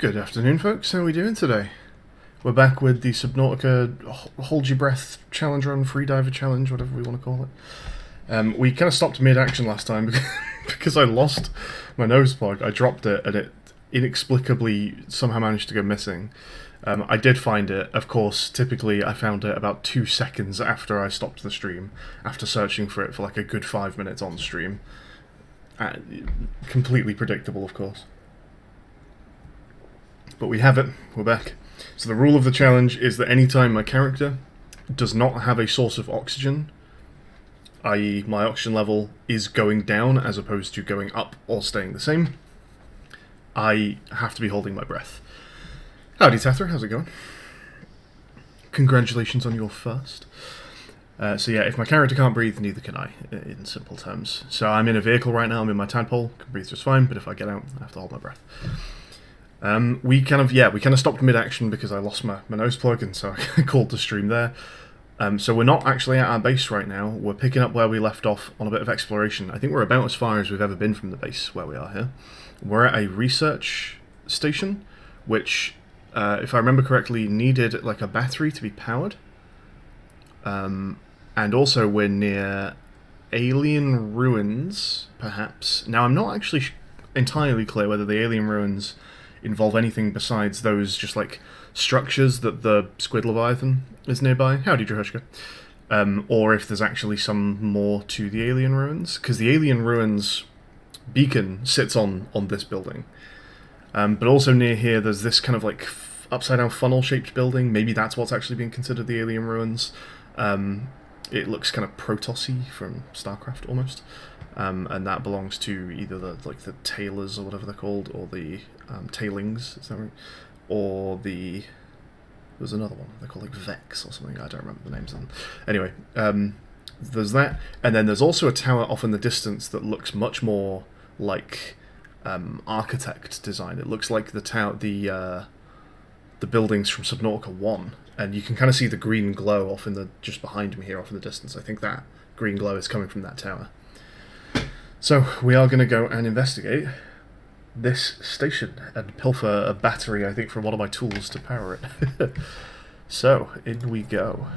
Good afternoon, folks. How are we doing today? We're back with the Subnautica Hold Your Breath Challenge Run, Freediver Challenge, whatever we want to call it. We kind of stopped mid-action last time because I lost my nose plug. I dropped it and it inexplicably somehow managed to go missing. I did find it. Of course, typically I found it about 2 seconds after I stopped the stream, after searching for it for like a good 5 minutes on stream. Completely predictable, of course. But we have it, we're back. So the rule of the challenge is that anytime my character does not have a source of oxygen, i.e. my oxygen level is going down as opposed to going up or staying the same, I have to be holding my breath. Howdy Tethra, how's it going? Congratulations on your first. So yeah, if my character can't breathe, neither can I, in simple terms. So I'm in a vehicle right now, I'm in my tadpole, can breathe just fine, but if I get out, I have to hold my breath. We kind of stopped mid-action because I lost my nose plug, and so I called the stream there. So we're not actually at our base right now. We're picking up where we left off on a bit of exploration. I think we're about as far as we've ever been from the base where we are here. We're at a research station, which, if I remember correctly, needed like a battery to be powered. And also we're near alien ruins, perhaps. Now I'm not actually entirely clear whether the alien ruins involve anything besides those just like structures that the squid leviathan is nearby. Howdy, Drahushka. Or if there's actually some more to the alien ruins, because the alien ruins beacon sits on this building. But also near here there's this kind of like upside down funnel shaped building. Maybe that's what's actually being considered the alien ruins. It looks kind of Protoss-y from StarCraft almost. And that belongs to either the tailors or whatever they're called, or the tailings, is that right? Or there's another one they're called like Vex or something. I don't remember the names of them. Anyway, there's that, and then there's also a tower off in the distance that looks much more like architect design. It looks like the buildings from Subnautica 1, and you can kind of see the green glow off just behind me here, off in the distance. I think that green glow is coming from that tower. So, we are going to go and investigate this station and pilfer a battery, I think, from one of my tools to power it. So, in we go.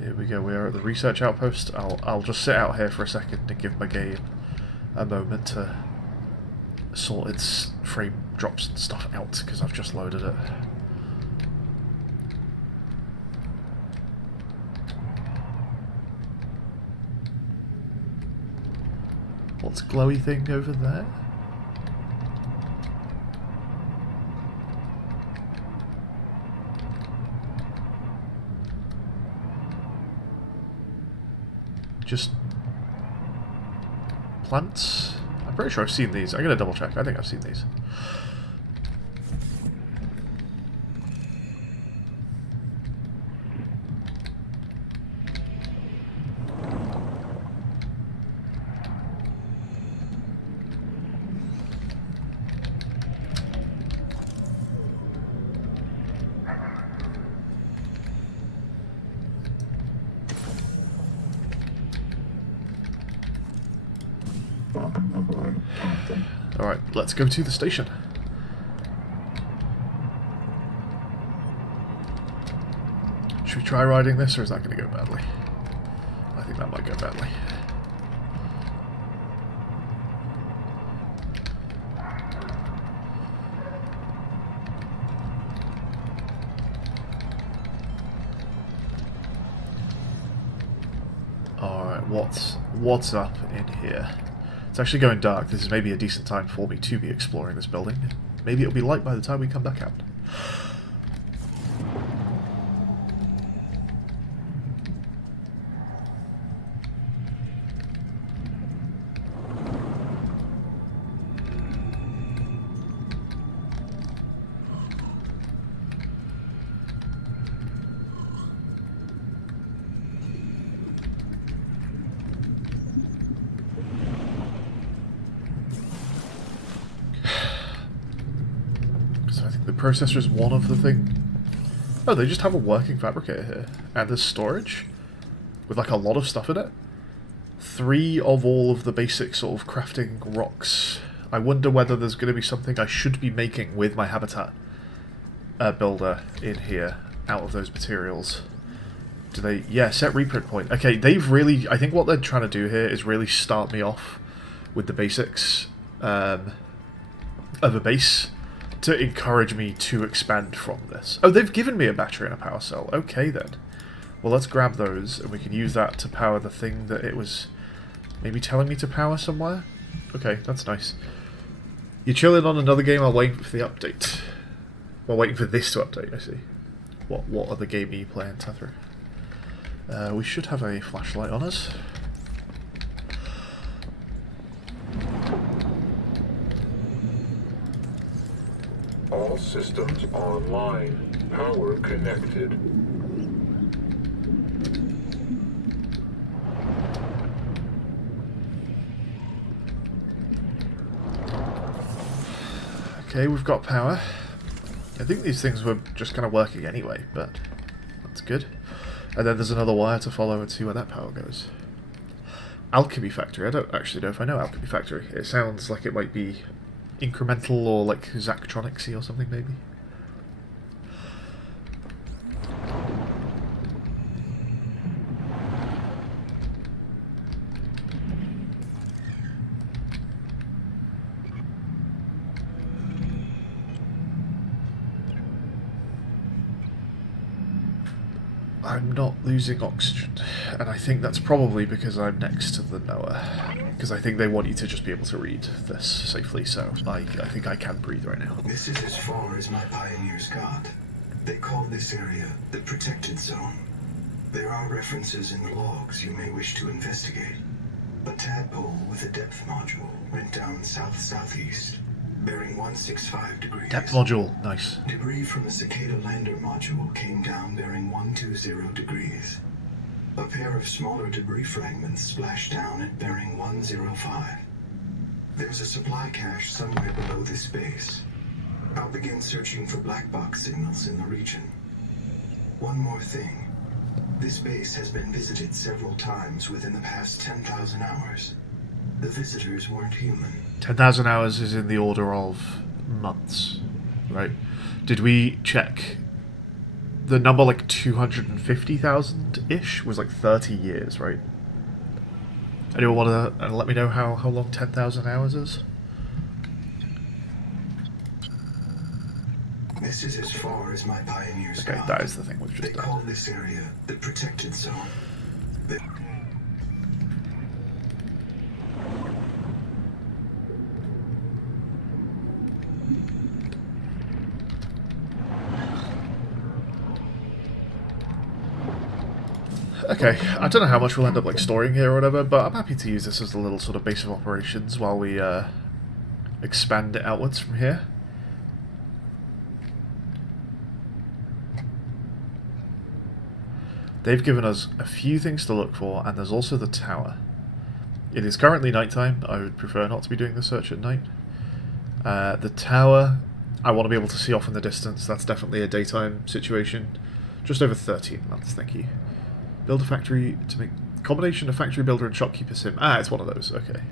Here we go, we are at the research outpost. I'll just sit out here for a second and give my game a moment to sort its frame drops and stuff out, because I've just loaded it. What's glowy thing over there? Just plants? I'm pretty sure I've seen these. I'm gonna double check. I think I've seen these. Alright, let's go to the station. Should we try riding this, or is that going to go badly? I think that might go badly. Alright, what's up in here? It's actually going dark. This is maybe a decent time for me to be exploring this building. Maybe it'll be light by the time we come back out. The processor is one of the thing. Oh, they just have a working fabricator here. And there's storage with like a lot of stuff in it. 3 of all of the basic sort of crafting rocks I wonder whether there's going to be something I should be making with my habitat builder in here out of those materials. Do they... Yeah, set reprint point. Okay, they've really... I think what they're trying to do here is really start me off with the basics of a base to encourage me to expand from this. Oh, they've given me a battery and a power cell. Okay, then. Well, let's grab those, and we can use that to power the thing that it was maybe telling me to power somewhere. Okay, that's nice. You're chilling on another game while waiting for the update. Well, waiting for this to update, I see. What other game are you playing, Tethra? We should have a flashlight on us. All systems online. Power connected. Okay, we've got power. I think these things were just kind of working anyway, but that's good. And then there's another wire to follow and see where that power goes. Alchemy Factory. I don't actually know if I know Alchemy Factory. It sounds like it might be incremental or like Zachtronics-y or something, maybe. I'm not losing oxygen, and I think that's probably because I'm next to the Noah, because I think they want you to just be able to read this safely, so I think I can breathe right now. This is as far as my pioneers got. They call this area the Protected Zone. There are references in the logs you may wish to investigate. A tadpole with a depth module went down south-southeast, bearing 165 degrees. Depth module, nice. Debris from a Cicada lander module came down bearing 120 degrees. A pair of smaller debris fragments splashed down at bearing 105. There's a supply cache somewhere below this base. I'll begin searching for black box signals in the region. One more thing. This base has been visited several times within the past 10,000 hours. The visitors weren't human. 10,000 hours is in the order of months, right? Did we check the number, like 250,000-ish was like 30 years, right? Anyone want to let me know how long 10,000 hours is? This is as far as my pioneers Okay, got. that is the thing we've just They done. call this area the Protected Zone. Okay, I don't know how much we'll end up like storing here or whatever, but I'm happy to use this as a little sort of base of operations while we expand it outwards from here. They've given us a few things to look for, and there's also the tower. It is currently nighttime. I would prefer not to be doing the search at night. The tower, I want to be able to see off in the distance. That's definitely a daytime situation. Just over 13 months, thank you. Build a factory to make... Combination of factory builder and shopkeeper sim. Ah, it's one of those, okay.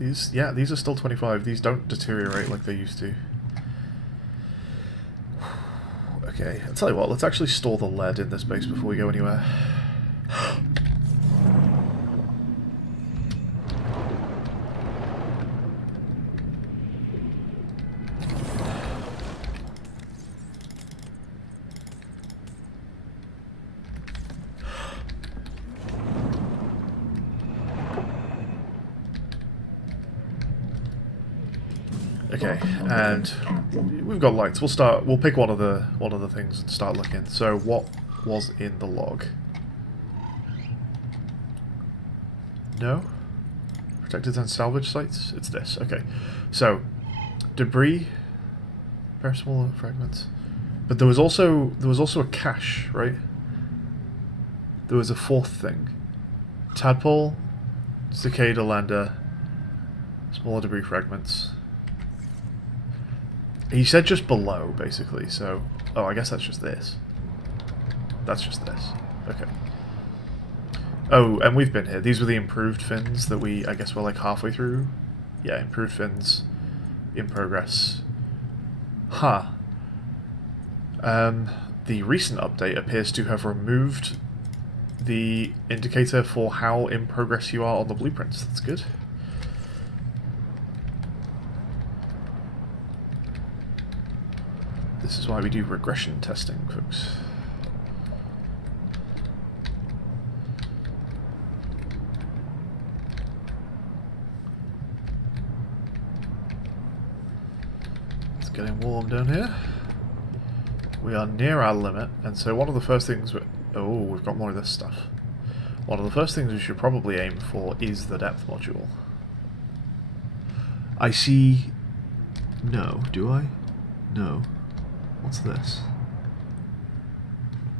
These are still 25. These don't deteriorate like they used to. Okay, I'll tell you what, let's actually store the lead in this base before we go anywhere. Okay, and we've got lights. We'll pick one of the things and start looking. So what was in the log? No? Protected and salvage sites? It's this. Okay. So debris, very small fragments. But there was also a cache, right? There was a fourth thing. Tadpole, cicada lander, smaller debris fragments. He said just below, basically, so... Oh, I guess that's just this. That's just this. Okay. Oh, and we've been here. These were the improved fins that we, I guess we're like halfway through. Yeah, improved fins. In progress. Huh. The recent update appears to have removed the indicator for how in progress you are on the blueprints. That's good. This is why we do regression testing, folks. It's getting warm down here. We are near our limit, and so one of the first things... Oh, we've got more of this stuff. One of the first things we should probably aim for is the depth module. I see... No, do I? No. What's this?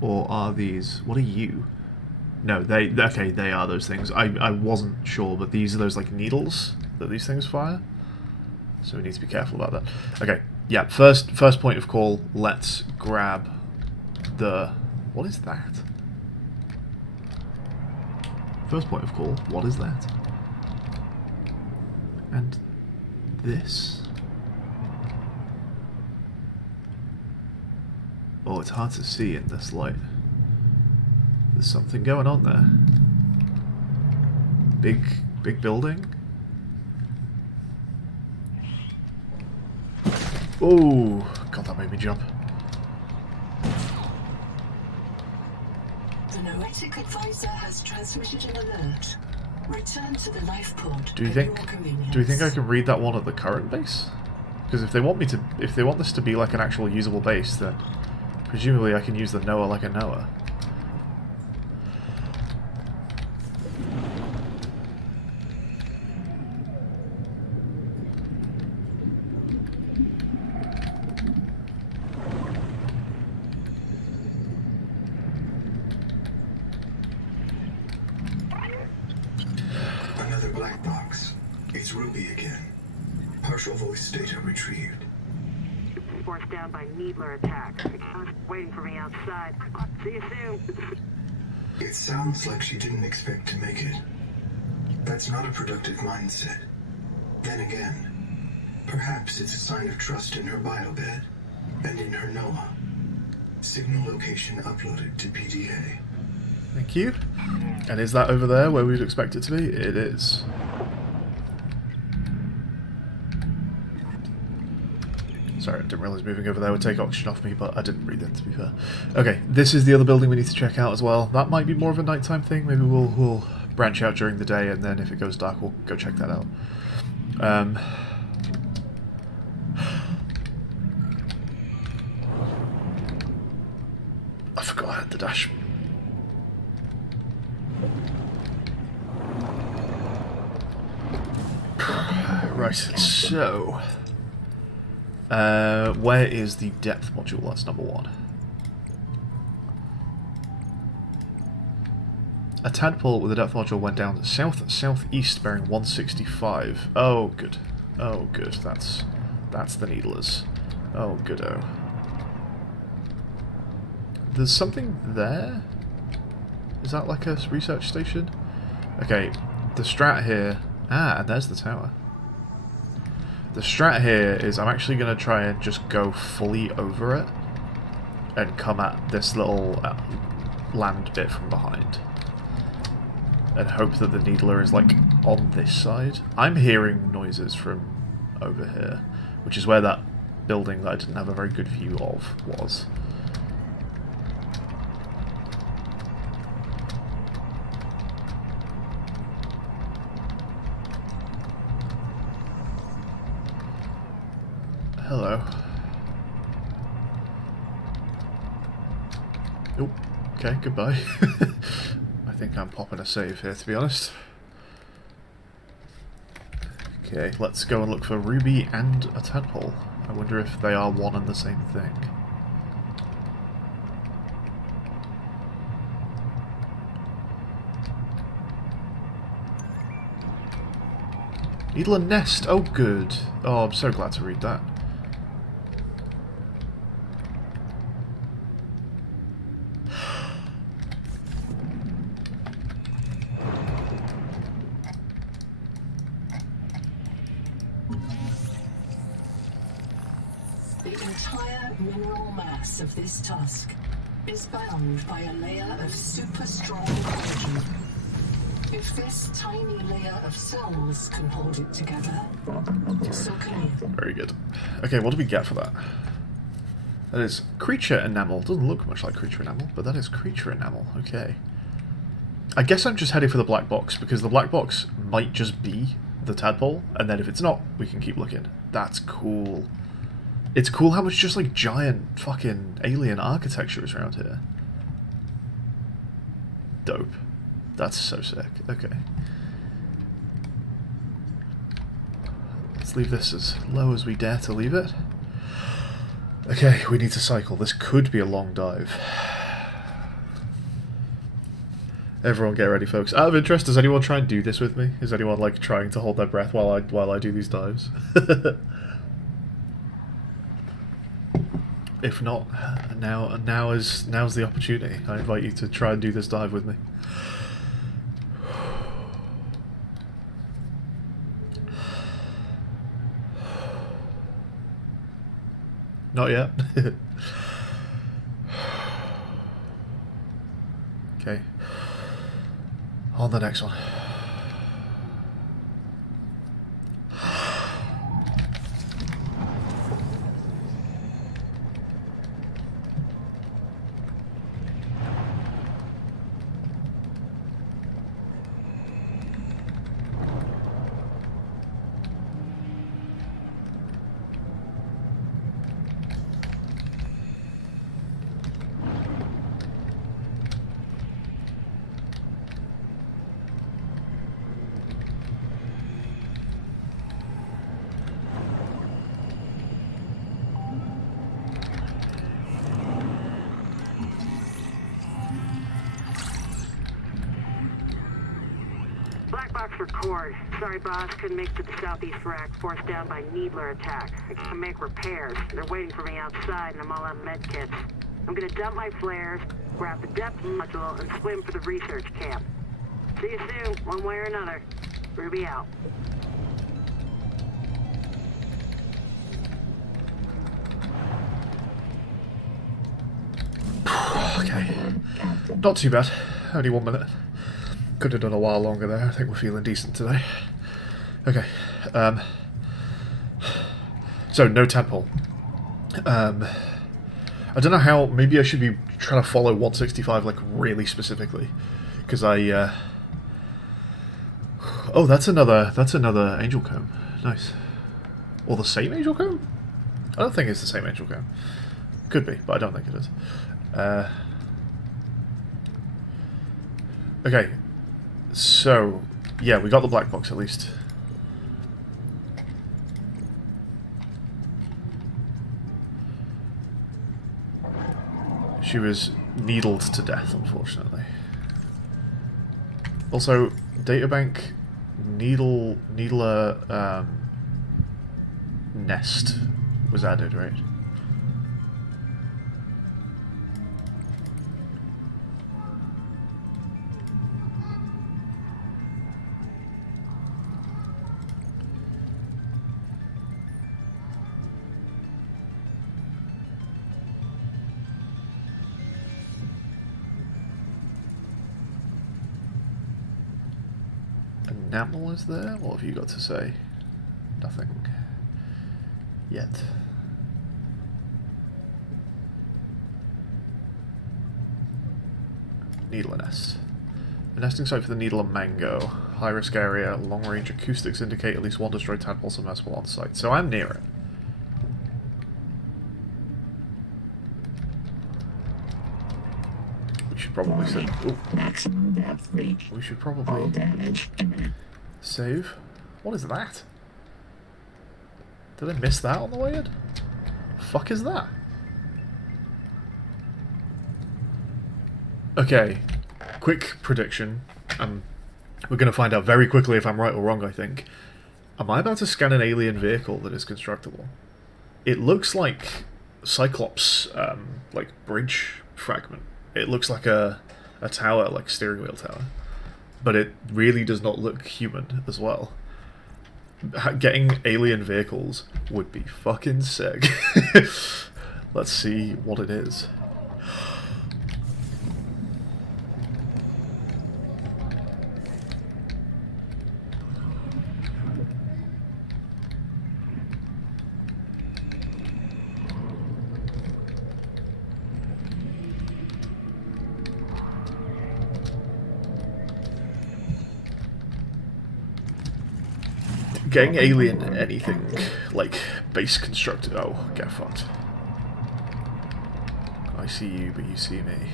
Or are these... What are you? No, they... Okay, they are those things. I wasn't sure, but these are those, like, needles that these things fire. So we need to be careful about that. Okay, yeah, first point of call, let's grab the... What is that? First point of call, what is that? And this... Oh, it's hard to see in this light. There's something going on there. Big building? Oh, God, that made me jump. The noetic advisor has transmitted an alert. Return to the life pod. Do you think I can read that one at the current base? Because if they want this to be like an actual usable base, then presumably I can use the NOAA like a NOAA. Another black box. It's Ruby again. Partial voice data retrieved. Forced down by Needler attack. Waiting for me outside. See you soon. It sounds like she didn't expect to make it. That's not a productive mindset. Then again, perhaps it's a sign of trust in her biobed and in her NOAA. Signal location uploaded to PDA. Thank you. And is that over there where we'd expect it to be? It is. Sorry, I didn't realise moving over there would take oxygen off me, but I didn't breathe in, to be fair. Okay, this is the other building we need to check out as well. That might be more of a nighttime thing. Maybe we'll branch out during the day, and then if it goes dark, we'll go check that out. I forgot I had the dash. Right, so... where is the depth module? That's number one. A tadpole with a depth module went down south-southeast bearing 165. Oh, good. Oh, good. That's the needlers. Oh, good-o. There's something there? Is that like a research station? Okay, the strat here... Ah, and there's the tower. The strat here is I'm actually going to try and just go fully over it and come at this little land bit from behind and hope that the needler is like on this side. I'm hearing noises from over here, which is where that building that I didn't have a very good view of was. Hello. Oh, okay, goodbye. I think I'm popping a save here, to be honest. Okay, let's go and look for Ruby and a tadpole. I wonder if they are one and the same thing. Needle and nest. Oh, good. Oh, I'm so glad to read that. entire mineral mass of this tusk is bound by a layer of super strong collagen. If this tiny layer of cells can hold it together, so can you. Very good. Okay, what do we get for that? That is creature enamel. Doesn't look much like creature enamel, but that is creature enamel. Okay. I guess I'm just heading for the black box, because the black box might just be the tadpole, and then if it's not, we can keep looking. That's cool. It's cool how much just like giant fucking alien architecture is around here. Dope. That's so sick. Okay. Let's leave this as low as we dare to leave it. Okay, we need to cycle. This could be a long dive. Everyone get ready, folks. Out of interest, does anyone try and do this with me? Is anyone like trying to hold their breath while I do these dives? If not, now's the opportunity. I invite you to try and do this dive with me. Not yet. Okay. On the next one. Black box record. Sorry, boss. Couldn't make it to the southeast rack. Forced down by Needler attack. I can make repairs. They're waiting for me outside, and I'm all out of med kits. I'm gonna dump my flares, grab the depth module, and swim for the research camp. See you soon, one way or another. Ruby out. Okay. Not too bad. Only 1 minute. Could have done a while longer there. I think we're feeling decent today. Okay. So, no tadpole. I don't know how... Maybe I should be trying to follow 165, like, really specifically. Because I... Oh, that's another angel comb. Nice. Or the same angel comb? I don't think it's the same angel comb. Could be, but I don't think it is. Okay. So, yeah, we got the black box at least. She was needled to death, unfortunately. Also, databank needler nest was added, right? Enamel is there? What have you got to say? Nothing. Yet. Needler nest. A nesting site for the needle and mango. High risk area, long range acoustics indicate at least one destroyed tadpole submersible on site. So I'm near it. We should probably we should probably save. What is that? Did I miss that on the way in? Fuck is that? Okay, quick prediction. We're going to find out very quickly if I'm right or wrong, I think. Am I about to scan an alien vehicle that is constructible? It looks like Cyclops, like, bridge fragment. It looks like a tower, like steering wheel tower. But it really does not look human as well. getting alien vehicles would be fucking sick. Let's see what it is. Getting alien anything, like base constructed. Oh, get fucked. I see you, but you see me.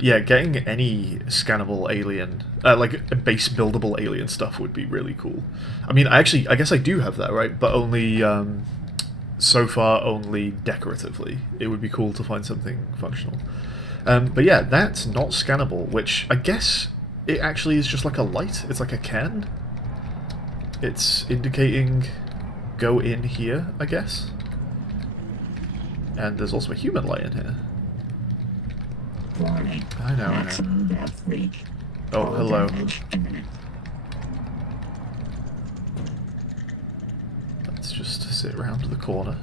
Yeah, getting any scannable alien, like base buildable alien stuff would be really cool. I mean, I guess I do have that, right? But only, so far, only decoratively. It would be cool to find something functional. But yeah, that's not scannable, which I guess it actually is just like a light. It's like a can. It's indicating go in here, I guess. And there's also a human light in here. Warning. I know. Maximum depth leak. Oh, Hull hello. damage imminent. Let's just sit around the corner.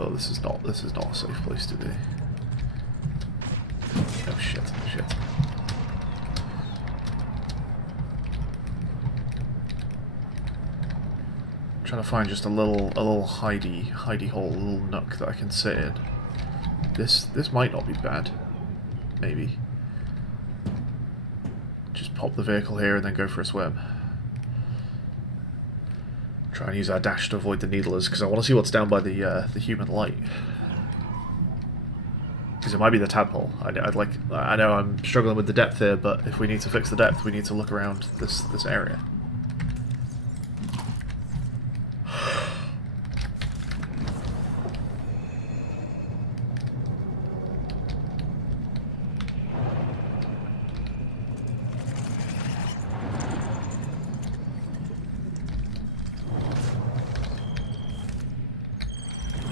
Oh, this is not a safe place to be. Oh shit, shit. Trying to find just a little hidey hole, a little nook that I can sit in. This might not be bad. Maybe. Just pop the vehicle here and then go for a swim. Try and use our dash to avoid the needlers because I want to see what's down by the human light. Because it might be the tadpole. I know I'm struggling with the depth here, but if we need to fix the depth, we need to look around this area.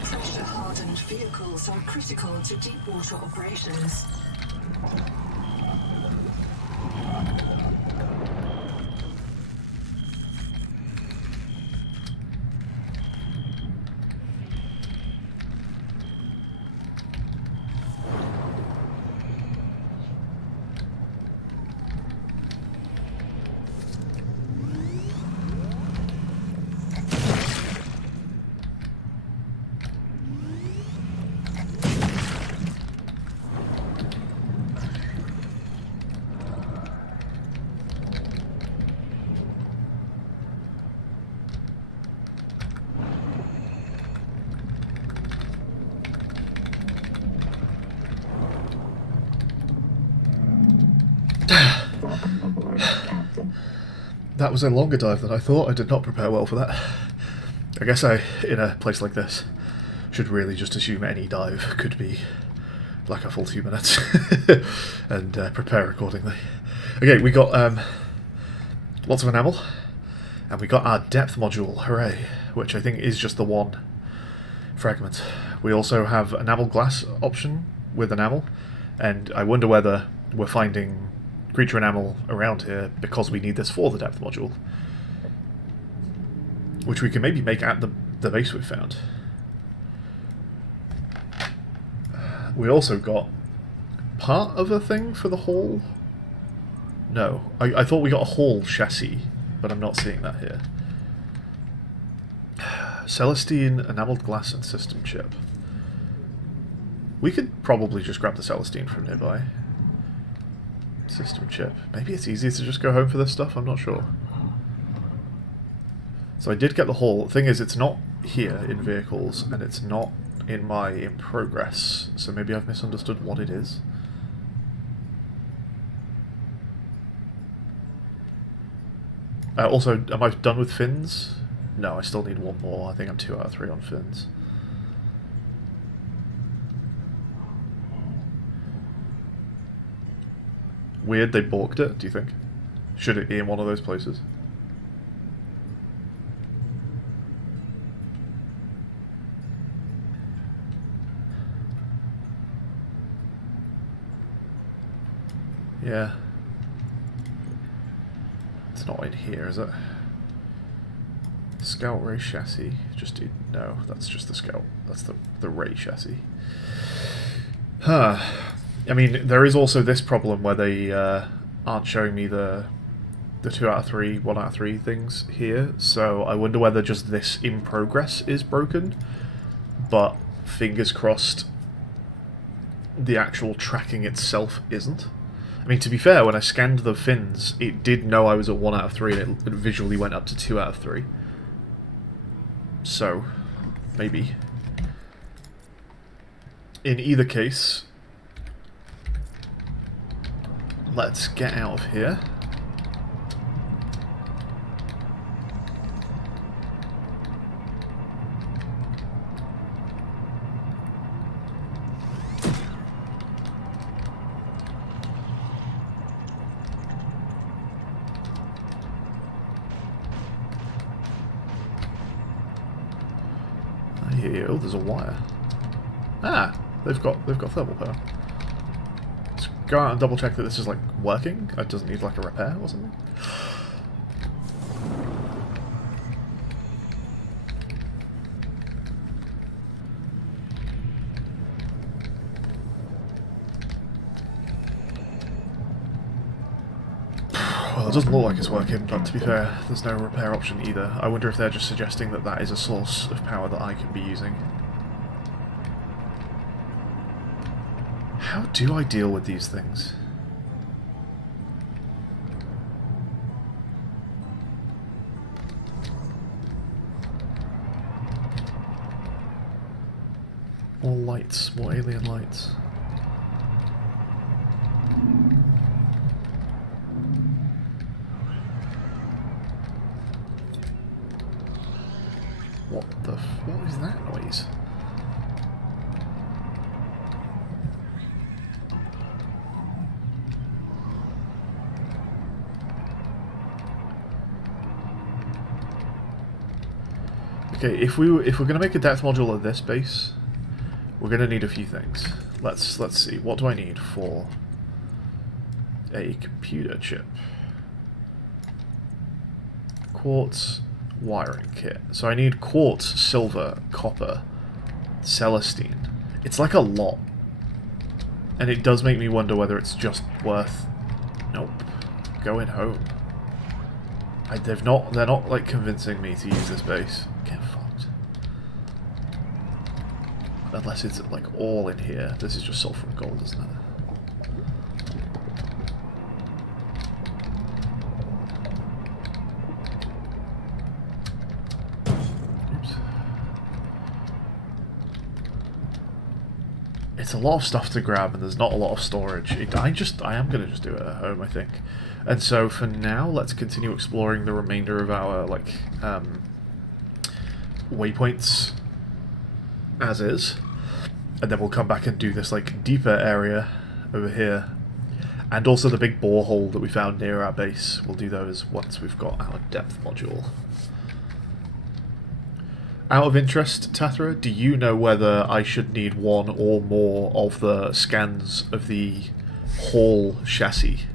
Pressure-hardened vehicles are critical to deep-water operations. That was a longer dive than I thought. I did not prepare well for that. I guess in a place like this, should really just assume any dive could be like a full 2 minutes and prepare accordingly. Okay, we got lots of enamel, and we got our depth module, hooray, which I think is just the one fragment. We also have enamel glass option with enamel, and I wonder whether we're finding creature enamel around here because we need this for the depth module, which we can maybe make at the base we've found. We also got part of a thing for the hall. No, I thought we got a hall chassis, but I'm not seeing that here. Celestine, enameled glass and system chip. We could probably just grab the Celestine from nearby. System chip. Maybe it's easier to just go home for this stuff, I'm not sure. So I did get the haul. The thing is, it's not here in vehicles, and it's not in my in progress, so maybe I've misunderstood what it is. Also, am I done with fins? No, I still need one more. I think I'm 2 out of 3 on fins. Weird they balked it, do you think? Should it be in one of those places? Yeah. It's not in here, is it? Scout Ray chassis. No, that's just the Scout. That's the Ray chassis. Huh. I mean, there is also this problem where they aren't showing me the 2 out of 3, 1 out of 3 things here, so I wonder whether just this in progress is broken, but fingers crossed the actual tracking itself isn't. I mean, to be fair, when I scanned the fins, it did know I was at 1 out of 3 and it visually went up to 2 out of 3. So, maybe. In either case, let's get out of here. Oh, there's a wire. Ah, they've got thermal power. Let's go out and double check that this is like working. It doesn't need like a repair or something. Well, it doesn't look like it's working, but to be fair, there's no repair option either. I wonder if they're just suggesting that that is a source of power that I can be using. How do I deal with these things? More lights, more alien lights. What is that noise? Okay, if we're gonna make a depth module at this base, we're gonna need a few things. Let's see. What do I need for a computer chip? Quartz. Wiring kit. So I need quartz, silver, copper, celestine. It's like a lot. And it does make me wonder whether it's just worth... Nope. Going home. They're not like convincing me to use this base. Get fucked. Unless it's like all in here. This is just sulfur and gold, isn't it? It's a lot of stuff to grab, and there's not a lot of storage. I am gonna just do it at home, I think. And so for now, let's continue exploring the remainder of our waypoints as is, and then we'll come back and do this like deeper area over here, and also the big borehole that we found near our base. We'll do those once we've got our depth module. Out of interest, Tathra, do you know whether I should need 1 or more of the scans of the Hall chassis?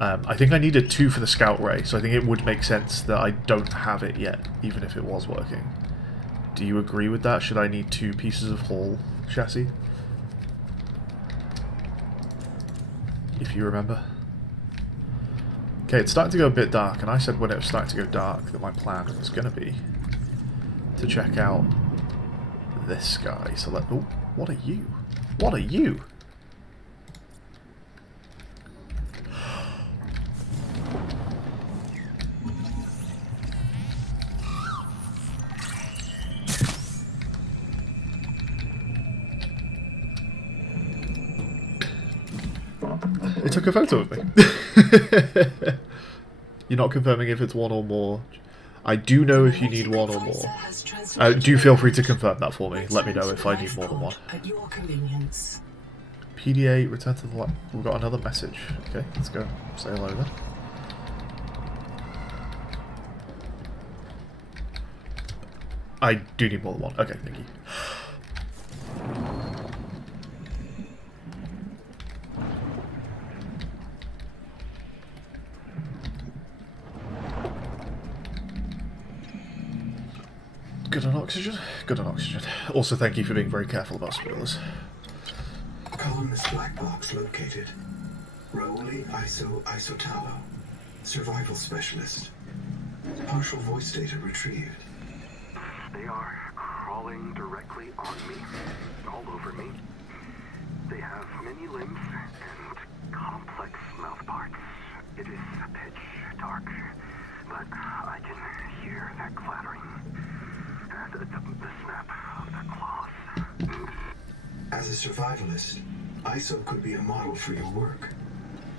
I think I needed 2 for the Scout Ray, so I think it would make sense that I don't have it yet, even if it was working. Do you agree with that? Should I need 2 pieces of Hall chassis? If you remember. Okay, it's starting to go a bit dark, and I said when it was starting to go dark that my plan was going to be to check out this guy. So oh, what are you? What are you? It took a photo of me. You're not confirming if it's 1 or more. I do know if you need 1 or more. Do feel free to confirm that for me. Let me know if I need more than 1. At your convenience. PDA, return to the lab. We've got another message. Okay, let's go. Say hello then. I do need more than 1. Okay, thank you. Good on oxygen. Good on oxygen. Also, thank you for being very careful about spoilers. Columnist black box located. Rauli Isotalo, survival specialist. Partial voice data retrieved. They are crawling directly on me, all over me. They have many limbs and complex mouth parts. It is pitch dark, but I can hear that clattering. The snap of their claws. As a survivalist, ISO could be a model for your work.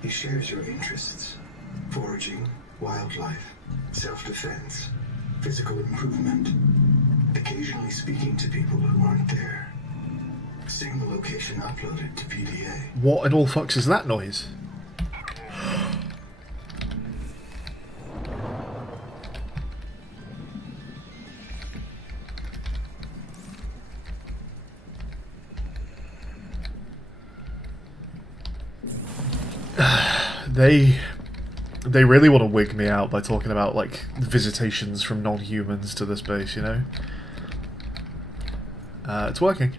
He shares your interests. Foraging, wildlife, self-defense, physical improvement. Occasionally speaking to people who aren't there. Signal location uploaded to PDA. What in all fucks is that noise? They really want to wig me out by talking about, like, visitations from non-humans to this base, you know? It's working.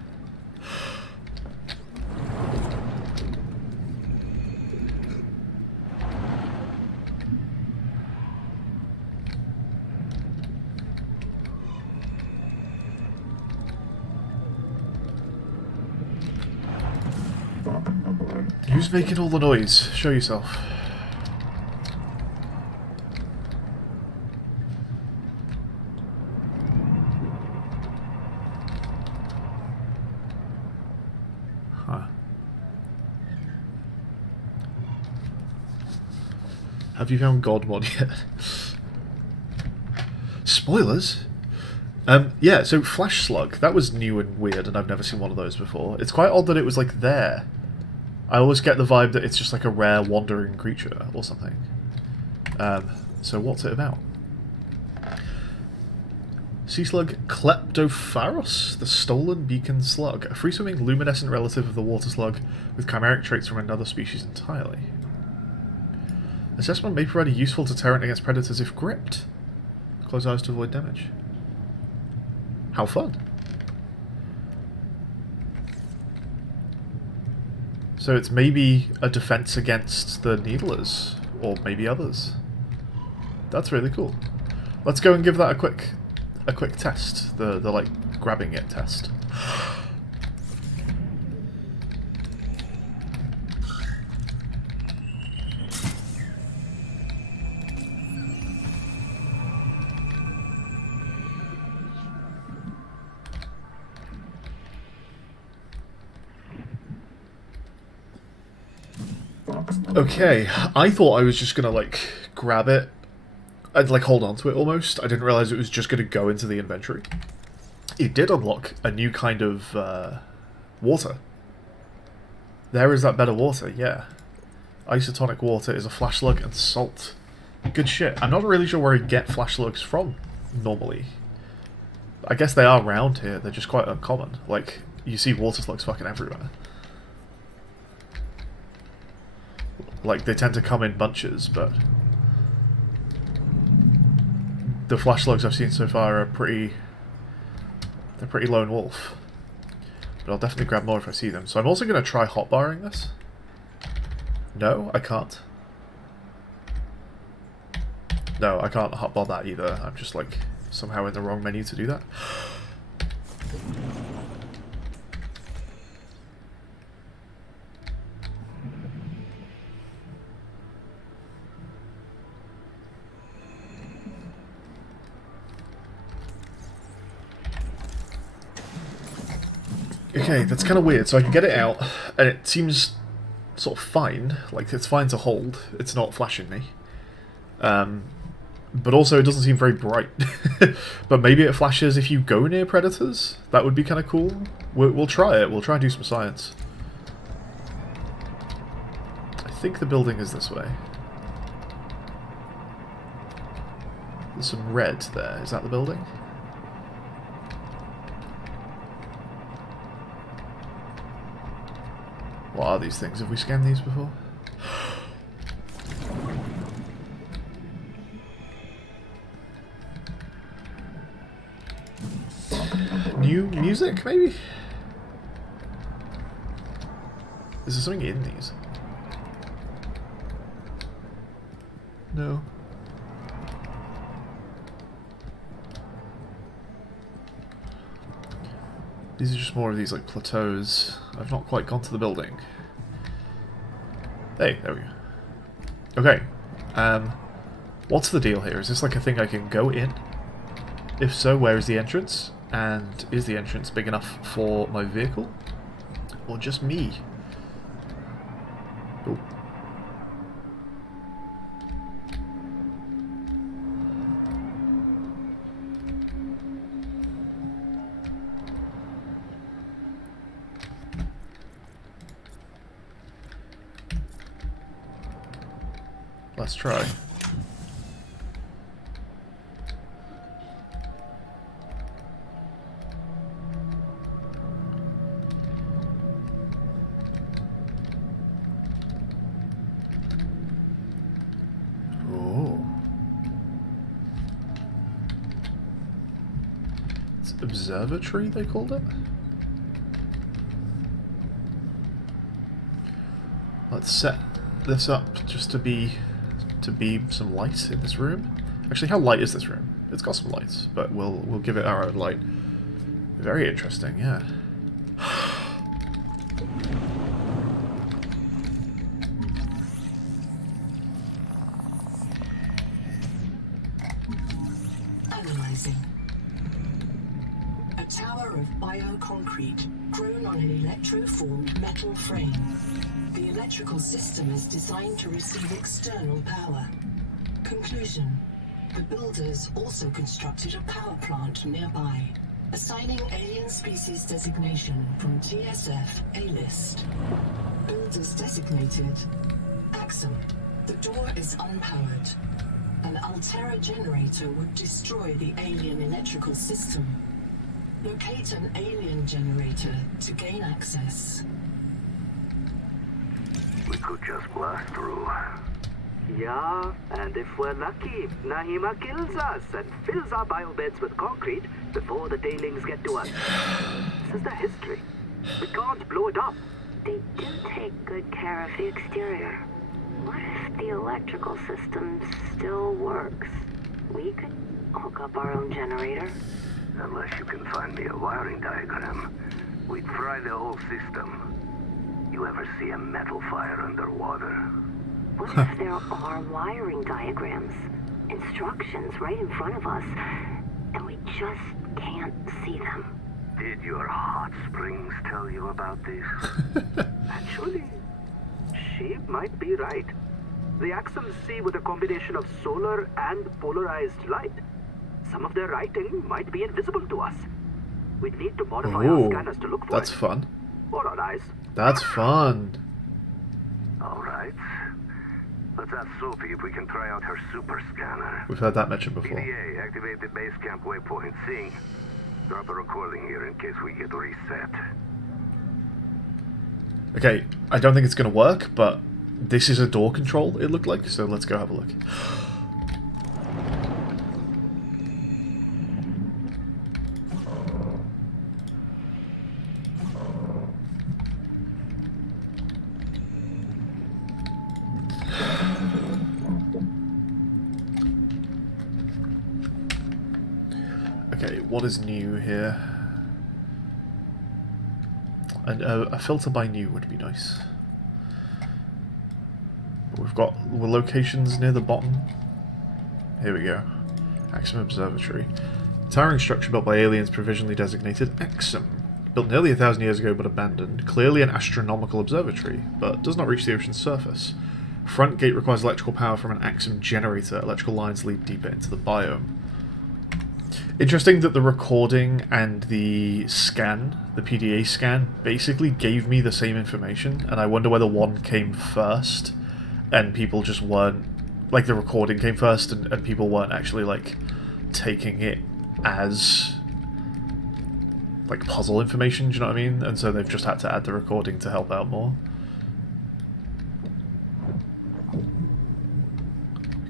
Who's making all the noise? Show yourself. Huh. Have you found God mod yet? Spoilers? Yeah, so Flash Slug, that was new and weird, and I've never seen one of those before. It's quite odd that it was, like, there. I always get the vibe that it's just like a rare wandering creature or something. So what's it about? Sea slug Kleptopharos, the stolen beacon slug, a free-swimming luminescent relative of the water slug with chimeric traits from another species entirely. Assessment may provide a useful deterrent against predators if gripped. Close eyes to avoid damage. How fun. So it's maybe a defense against the needlers, or maybe others. That's really cool. Let's go and give that a quick test. The like grabbing it test. Okay, I thought I was just gonna, like, grab it and, like, hold on to it almost. I didn't realize it was just gonna go into the inventory. It did unlock a new kind of, water. There is that better water, yeah. Isotonic water is a flash slug and salt. Good shit. I'm not really sure where you get flash slugs from, normally. I guess they are around here, they're just quite uncommon. Like, you see water slugs fucking everywhere. Like, they tend to come in bunches, but the flash slugs I've seen so far are pretty lone wolf. But I'll definitely grab more if I see them. So I'm also going to try hotbarring this. No, I can't. No, I can't hotbar that either. I'm just, like, somehow in the wrong menu to do that. Okay, that's kind of weird. So I can get it out, and it seems sort of fine. Like, it's fine to hold. It's not flashing me. But also, it doesn't seem very bright. But maybe it flashes if you go near predators? That would be kind of cool. We'll try it. We'll try and do some science. I think the building is this way. There's some red there. Is that the building? What are these things? Have we scanned these before? new music, maybe? Is there something in these? No. These are just more of these like plateaus. I've not quite gone to the building. Hey, there we go. Okay. What's the deal here? Is this like a thing I can go in? If so, where is the entrance? And is the entrance big enough for my vehicle? Or just me? Ooh. Let's try. Oh. It's observatory, they called it? Let's set this up just to be some light in this room. Actually, how light is this room? It's got some lights, but we'll give it our own light. Very interesting, yeah. Analyzing. A tower of bioconcrete grown on an electroformed metal frame. The electrical system is designed to receive external power. Conclusion. The builders also constructed a power plant nearby, assigning alien species designation from TSF A-list. Builders designated. Axum. The door is unpowered. An Altera generator would destroy the alien electrical system. Locate an alien generator to gain access. We could just blast through. Yeah, and if we're lucky, Nahima kills us and fills our biobeds with concrete before the tailings get to us. This is the history. We can't blow it up. They do take good care of the exterior. What if the electrical system still works? We could hook up our own generator. Unless you can find me a wiring diagram, we'd fry the whole system. You ever see a metal fire underwater? What if there are wiring diagrams, instructions right in front of us, and we just can't see them? Did your hot springs tell you about this? Actually, she might be right. The Axums see with a combination of solar and polarized light. Some of their writing might be invisible to us. We'd need to modify our scanners to look for that's it. fun. Or our eyes. That's fun. Alright. Let's ask Sophie if we can try out her super scanner. We've heard that mentioned before. PDA, activate the base camp waypoint. Sync. Drop a recording here in case we get reset. Okay, I don't think it's going to work, but this is a door control, it looked like, so let's go have a look. Okay, what is new here? And a filter by new would be nice. But we've got locations near the bottom. Here we go. Axum Observatory. Towering structure built by aliens provisionally designated Axum. Built nearly 1,000 years ago but abandoned. Clearly an astronomical observatory, but does not reach the ocean's surface. Front gate requires electrical power from an Axum generator. Electrical lines lead deeper into the biome. Interesting that the recording and the scan, the PDA scan, basically gave me the same information, and I wonder whether one came first, and people just weren't, like the recording came first, and people weren't actually, like, taking it as, like, puzzle information, do you know what I mean? And so they've just had to add the recording to help out more.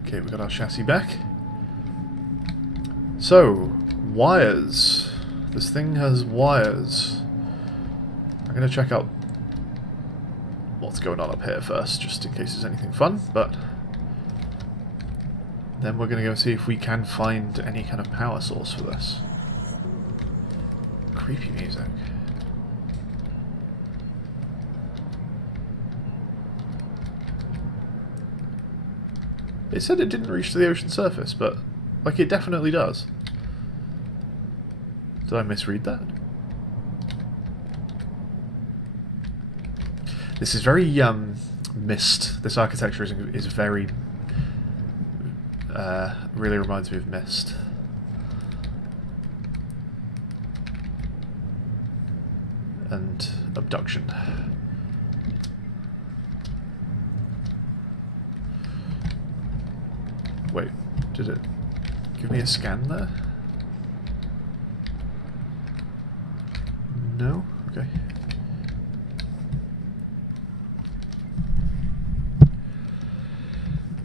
Okay, we got our chassis back. So, wires. This thing has wires. I'm going to check out what's going on up here first, just in case there's anything fun, but then we're going to go see if we can find any kind of power source for this. Creepy music. It said it didn't reach to the ocean surface, but like it definitely does. Did I misread that? This is very Myst. This architecture is very really reminds me of Myst. And Abduction. Wait, did it give me a scan there? No? Okay.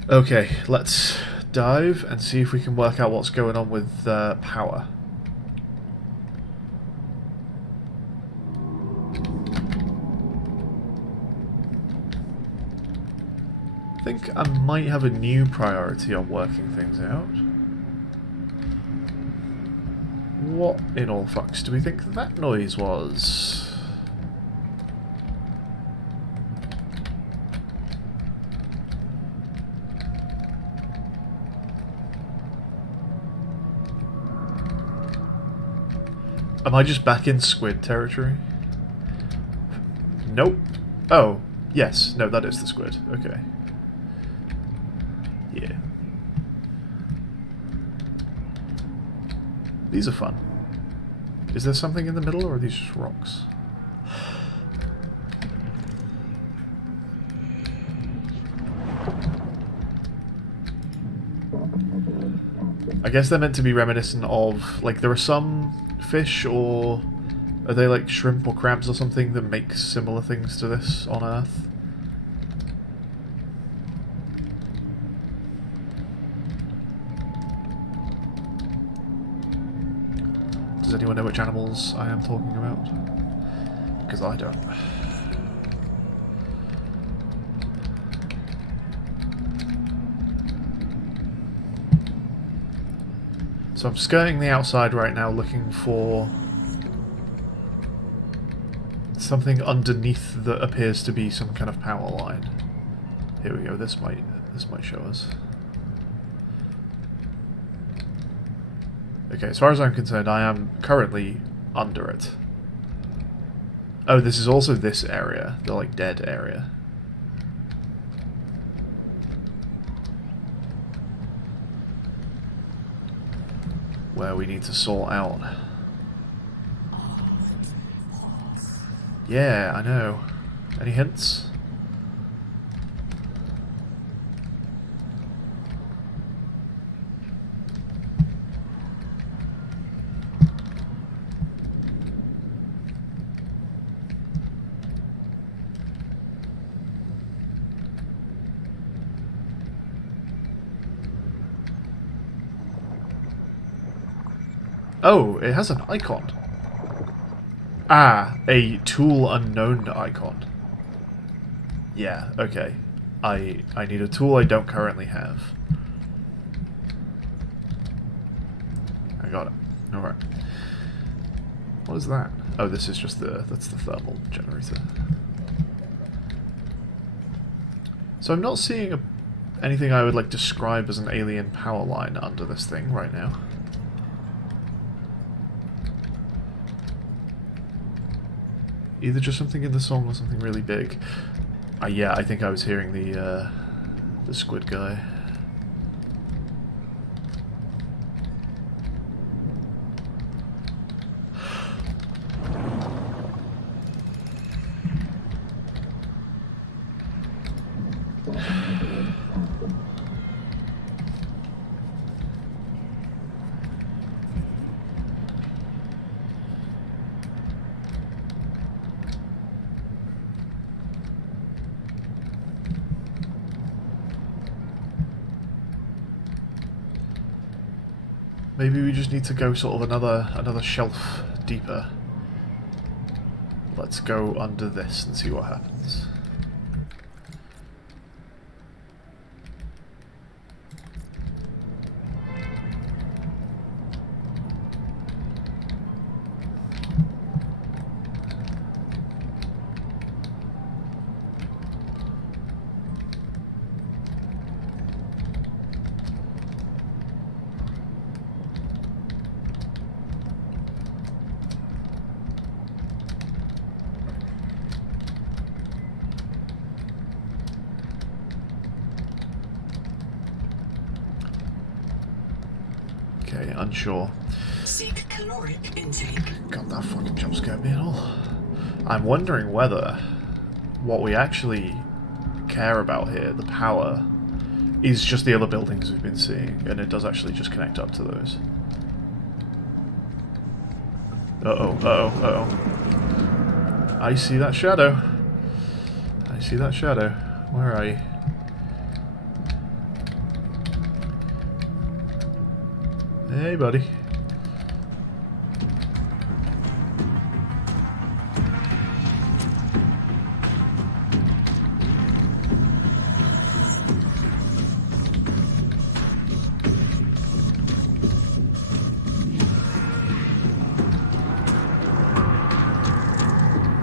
Okay, let's dive and see if we can work out what's going on with power. I think I might have a new priority on working things out. What in all fucks do we think that noise was? Am I just back in squid territory? Nope. Oh, yes. No, that is the squid. Okay. Yeah. These are fun. Is there something in the middle, or are these just rocks? I guess they're meant to be reminiscent of, like, there are some fish, or are they like shrimp or crabs or something that make similar things to this on Earth? Does anyone know which animals I am talking about? Because I don't. So I'm skirting the outside right now, looking for something underneath that appears to be some kind of power line. Here we go. This might show us. Okay, as far as I'm concerned, I am currently under it. Oh, this is also this area, the like dead area. Where we need to sort out. Yeah, I know. Any hints? Oh, it has an icon. Ah, a tool unknown icon. Yeah, okay. I need a tool I don't currently have. I got it. Alright. What is that? Oh, this is just that's the thermal generator. So I'm not seeing anything I would like describe as an alien power line under this thing right now. Either just something in the song or something really big. Yeah, I think I was hearing the squid guy. Maybe we just need to go sort of another shelf deeper. Let's go under this and see what happens. Okay, unsure. Seek caloric intake. God, that fucking jump scared me at all. I'm wondering whether what we actually care about here, the power, is just the other buildings we've been seeing, and it does actually just connect up to those. Uh-oh, uh-oh, uh-oh. I see that shadow. I see that shadow. Where are you? Hey, buddy.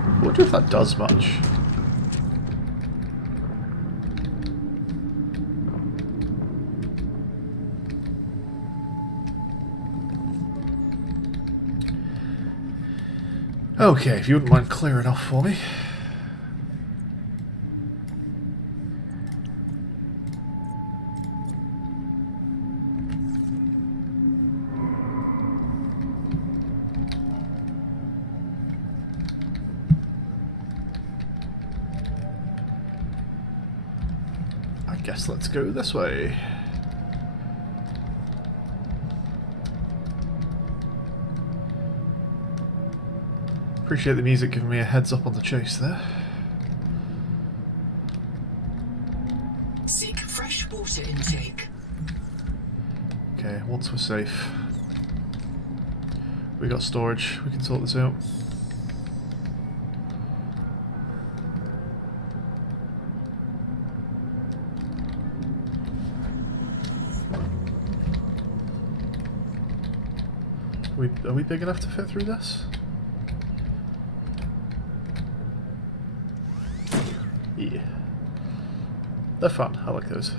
I wonder if that does much. Okay, if you wouldn't mind clearing off for me. I guess let's go this way. Appreciate the music giving me a heads up on the chase there. Seek fresh water intake. Okay, once we're safe. We got storage, we can sort this out. Are we big enough to fit through this? Yeah. They're fun, I like those.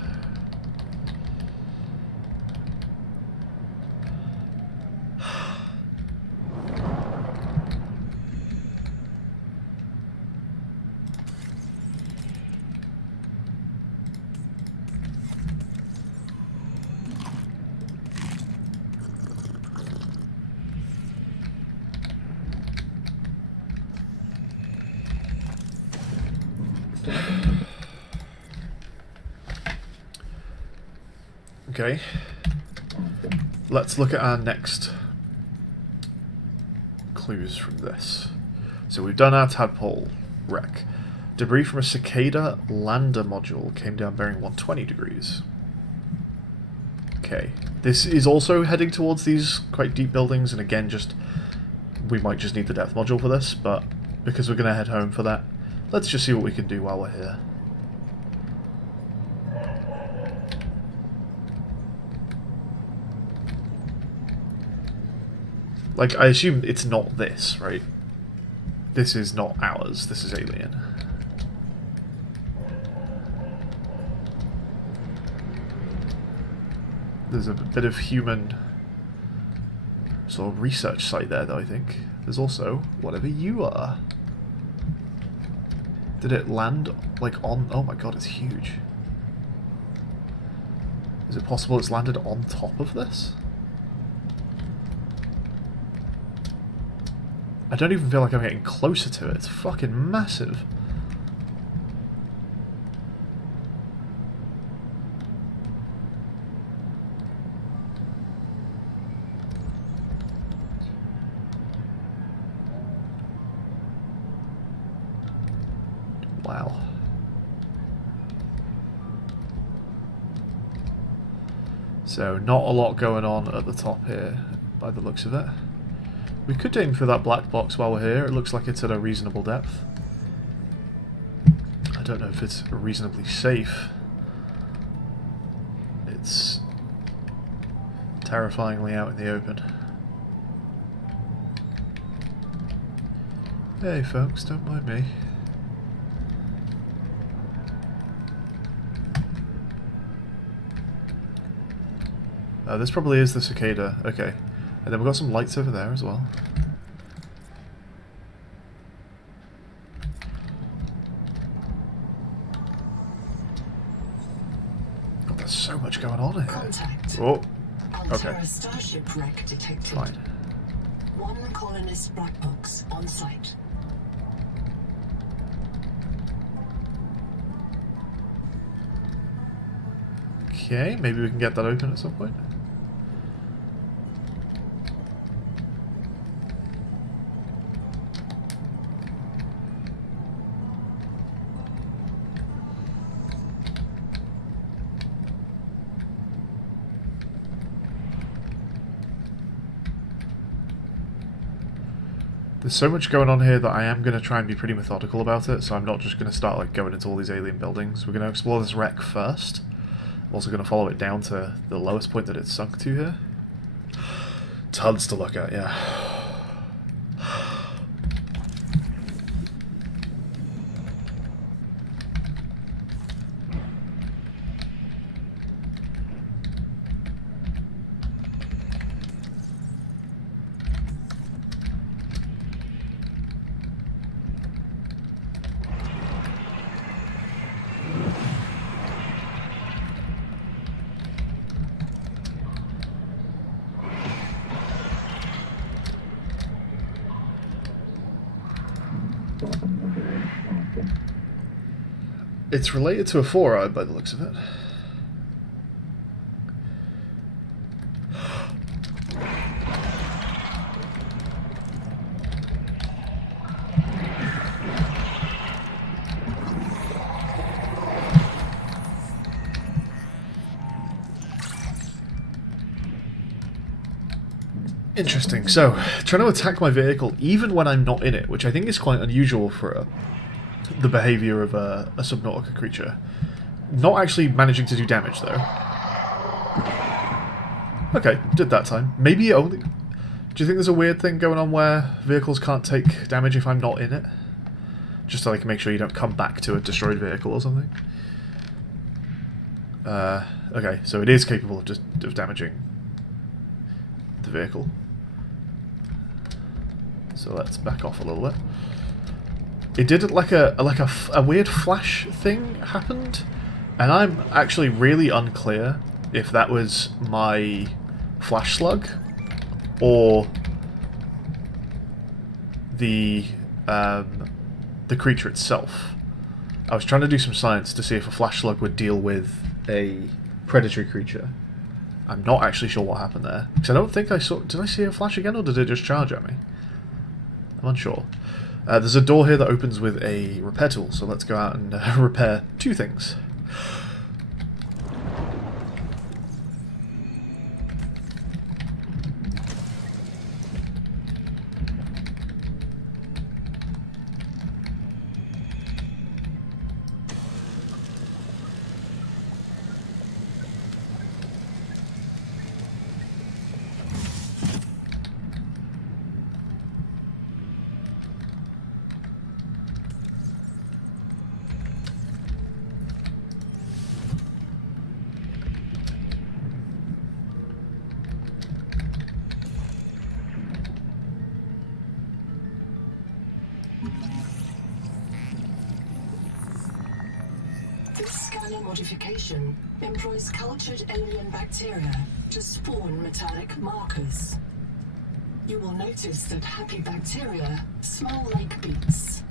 Okay, let's look at our next clues from this. So we've done our tadpole wreck. Debris from a cicada lander module came down bearing 120 degrees. Okay, this is also heading towards these quite deep buildings, and again, we might just need the depth module for this, but because we're going to head home for that, let's just see what we can do while we're here. Like, I assume it's not this, right? This is not ours, this is alien. There's a bit of human sort of research site there, though, I think. There's also whatever you are. Did it land, like, on... Oh my god, it's huge. Is it possible it's landed on top of this? I don't even feel like I'm getting closer to it. It's fucking massive. Wow. So, not a lot going on at the top here, by the looks of it. We could aim for that black box while we're here. It looks like it's at a reasonable depth. I don't know if it's reasonably safe. It's terrifyingly out in the open. Hey folks, don't mind me. This probably is the cicada. Okay. And then we've got some lights over there as well. God, there's so much going on here. Contact. Oh, okay. Altera starship wreck detected. Fine. One colonist black box on site. Okay, maybe we can get that open at some point. There's so much going on here that I am going to try and be pretty methodical about it, so I'm not just going to start like going into all these alien buildings. We're going to explore this wreck first. I'm also going to follow it down to the lowest point that it's sunk to here. Tons to look at, yeah. It's related to a 4-eye by the looks of it. Interesting. So, trying to attack my vehicle even when I'm not in it, which I think is quite unusual for the behaviour of a Subnautica creature. Not actually managing to do damage, though. Okay, did that time. Maybe only... Do you think there's a weird thing going on where vehicles can't take damage if I'm not in it? Just to like make sure you don't come back to a destroyed vehicle or something? Okay, so it is capable of damaging the vehicle. So let's back off a little bit. It did like a weird flash thing happened, and I'm actually really unclear if that was my flash slug or the creature itself. I was trying to do some science to see if a flash slug would deal with a predatory creature. I'm not actually sure what happened there, because I don't think I saw... Did I see a flash again, or did it just charge at me? I'm unsure. There's a door here that opens with a repair tool, so let's go out and repair two things. This scanner modification employs cultured alien bacteria to spawn metallic markers. You will notice that happy bacteria smell like beets.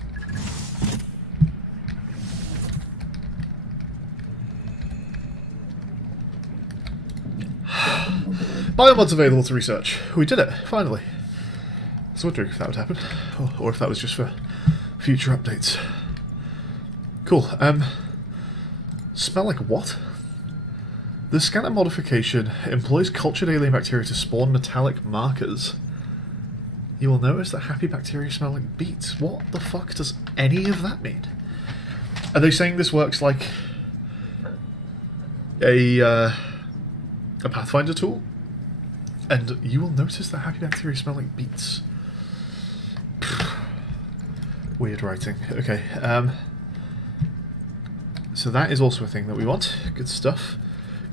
Biomods available to research. We did it, finally. I was wondering if that would happen, or if that was just for future updates. Cool. Smell like what? The scanner modification employs cultured alien bacteria to spawn metallic markers. You will notice that happy bacteria smell like beets. What the fuck does any of that mean? Are they saying this works like a Pathfinder tool? And you will notice that happy bacteria smell like beets. Weird writing. Okay, so that is also a thing that we want. Good stuff.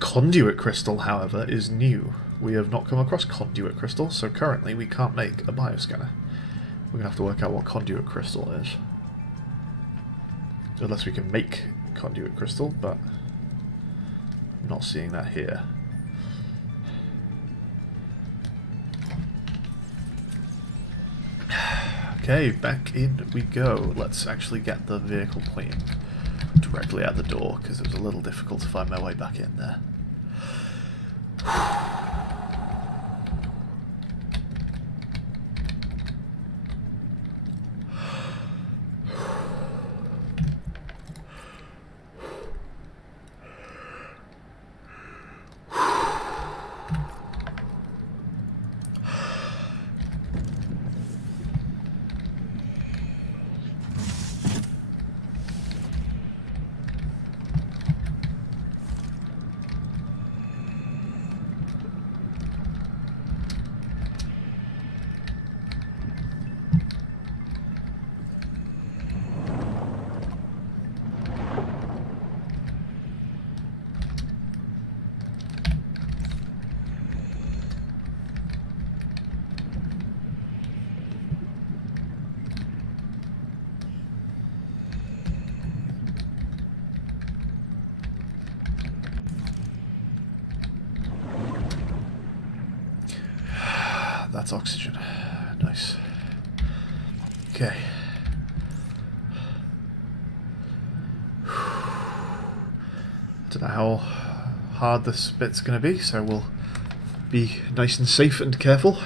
Conduit crystal, however, is new. We have not come across conduit crystal, so currently we can't make a bioscanner. We're going to have to work out what conduit crystal is. Unless we can make conduit crystal, but I'm not seeing that here. Okay, back in we go. Let's actually get the vehicle pointing directly at the door, because it was a little difficult to find my way back in there. That's oxygen. Nice. Okay. Don't know how hard this bit's going to be, so we'll be nice and safe and careful.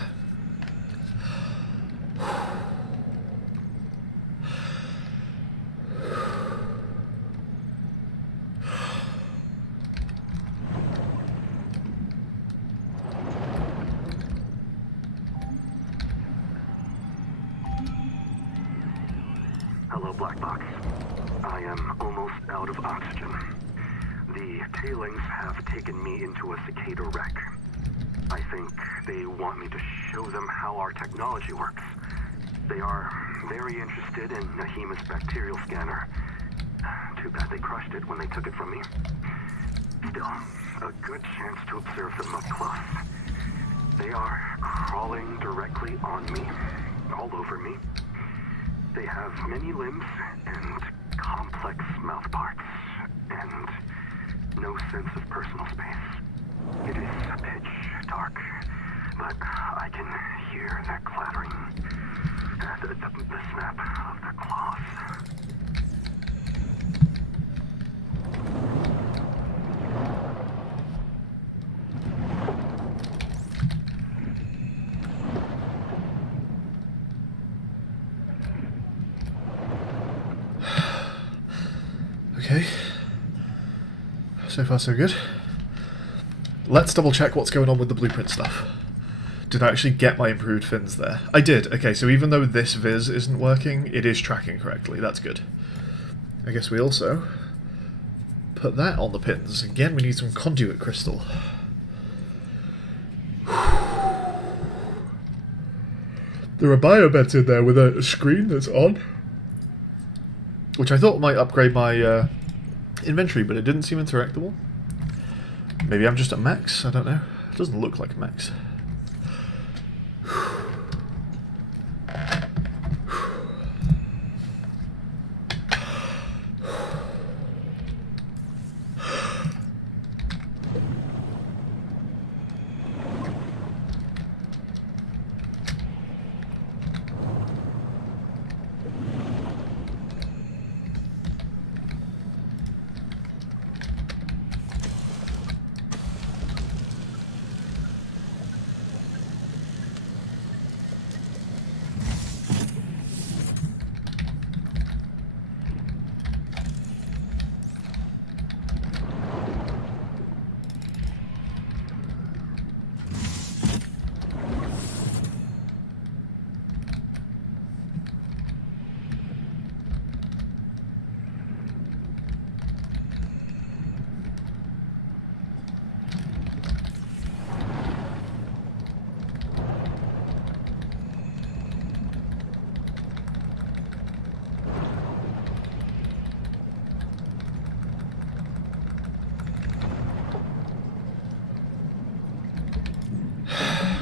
Hello, Black Box. I am almost out of oxygen. The tailings have taken me into a cicada wreck. I think they want me to show them how our technology works. They are very interested in Nahima's bacterial scanner. Too bad they crushed it when they took it from me. Still, a good chance to observe them up close. They are crawling directly on me, all over me. They have many limbs and complex mouth parts, and no sense of personal space. It is pitch dark, but I can hear their clattering, the snap of their claws. Okay. So far so good. Let's double check what's going on with the blueprint stuff. Did I actually get my improved fins there? I did. Okay, so even though this viz isn't working, it is tracking correctly. That's good. I guess we also put that on the pins. Again, we need some conduit crystal. There are biobeds in there with a screen that's on, which I thought might upgrade my inventory, but it didn't seem interactable. Maybe I'm just at max, I don't know. It doesn't look like max.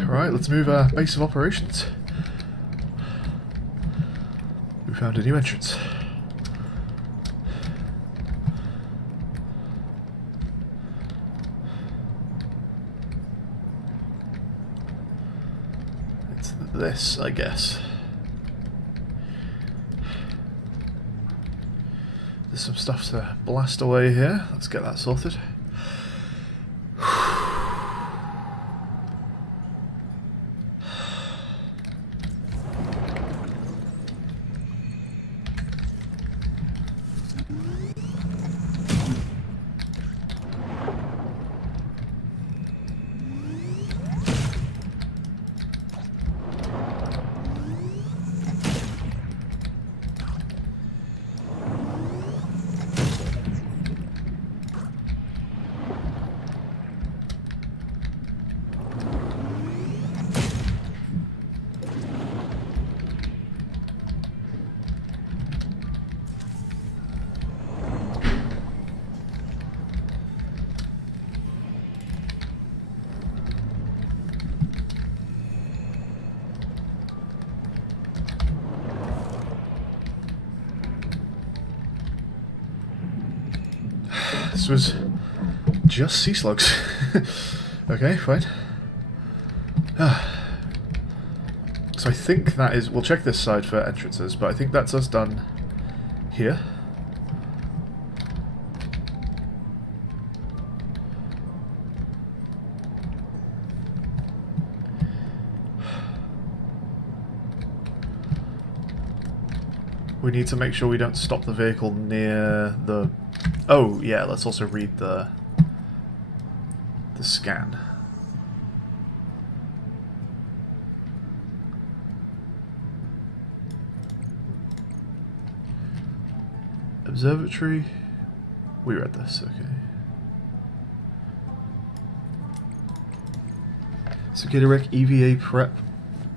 Right, let's move our base of operations. We found a new entrance. It's this, I guess. There's some stuff to blast away here. Let's get that sorted. This was just sea slugs. Okay, fine. So I think that is... We'll check this side for entrances, but I think that's us done here. We need to make sure we don't stop the vehicle near the... Oh, yeah, let's also read the scan. Observatory. We read this, okay. Cicada wreck EVA prep.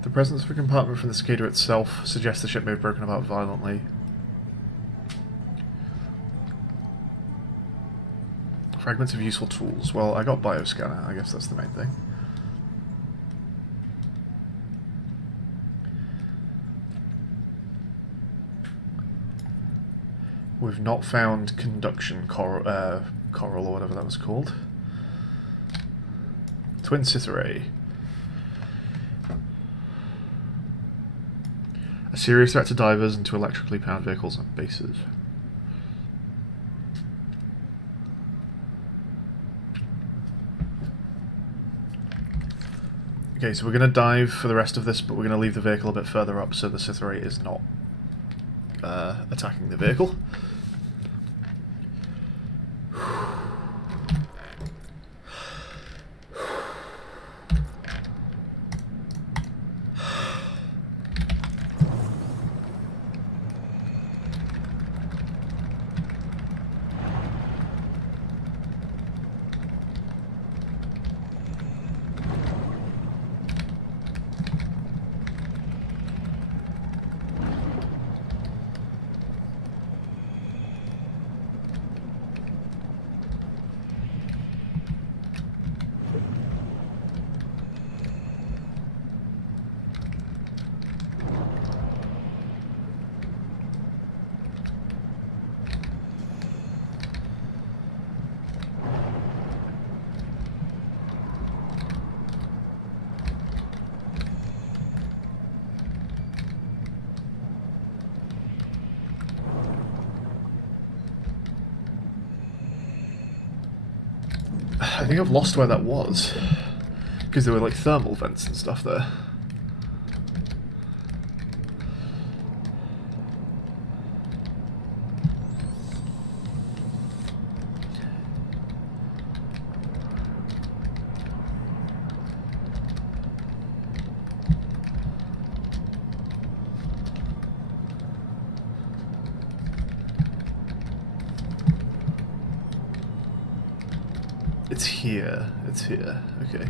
The presence of a compartment from the cicada itself suggests the ship may have broken apart violently. Fragments of useful tools. Well, I got bioscanner. I guess that's the main thing. We've not found conduction coral or whatever that was called. Twin Cytherae. A serious threat to divers and to electrically powered vehicles and bases. Okay, so we're going to dive for the rest of this, but we're going to leave the vehicle a bit further up so the Cytherae is not attacking the vehicle. I think I've lost where that was, because there were like thermal vents and stuff there. It's here. It's here. Okay.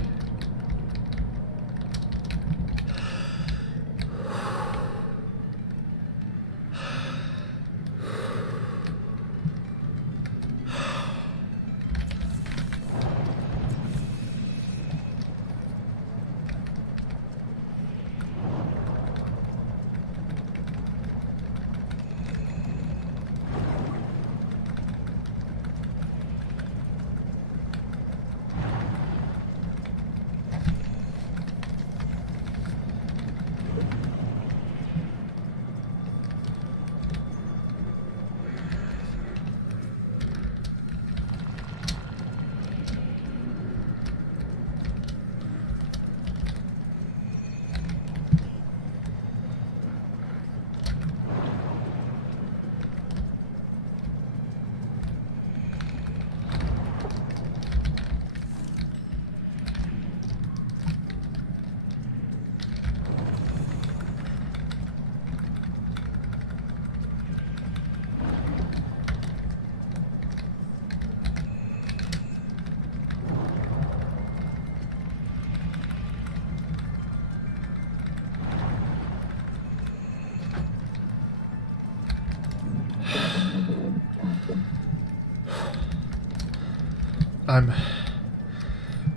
I'm a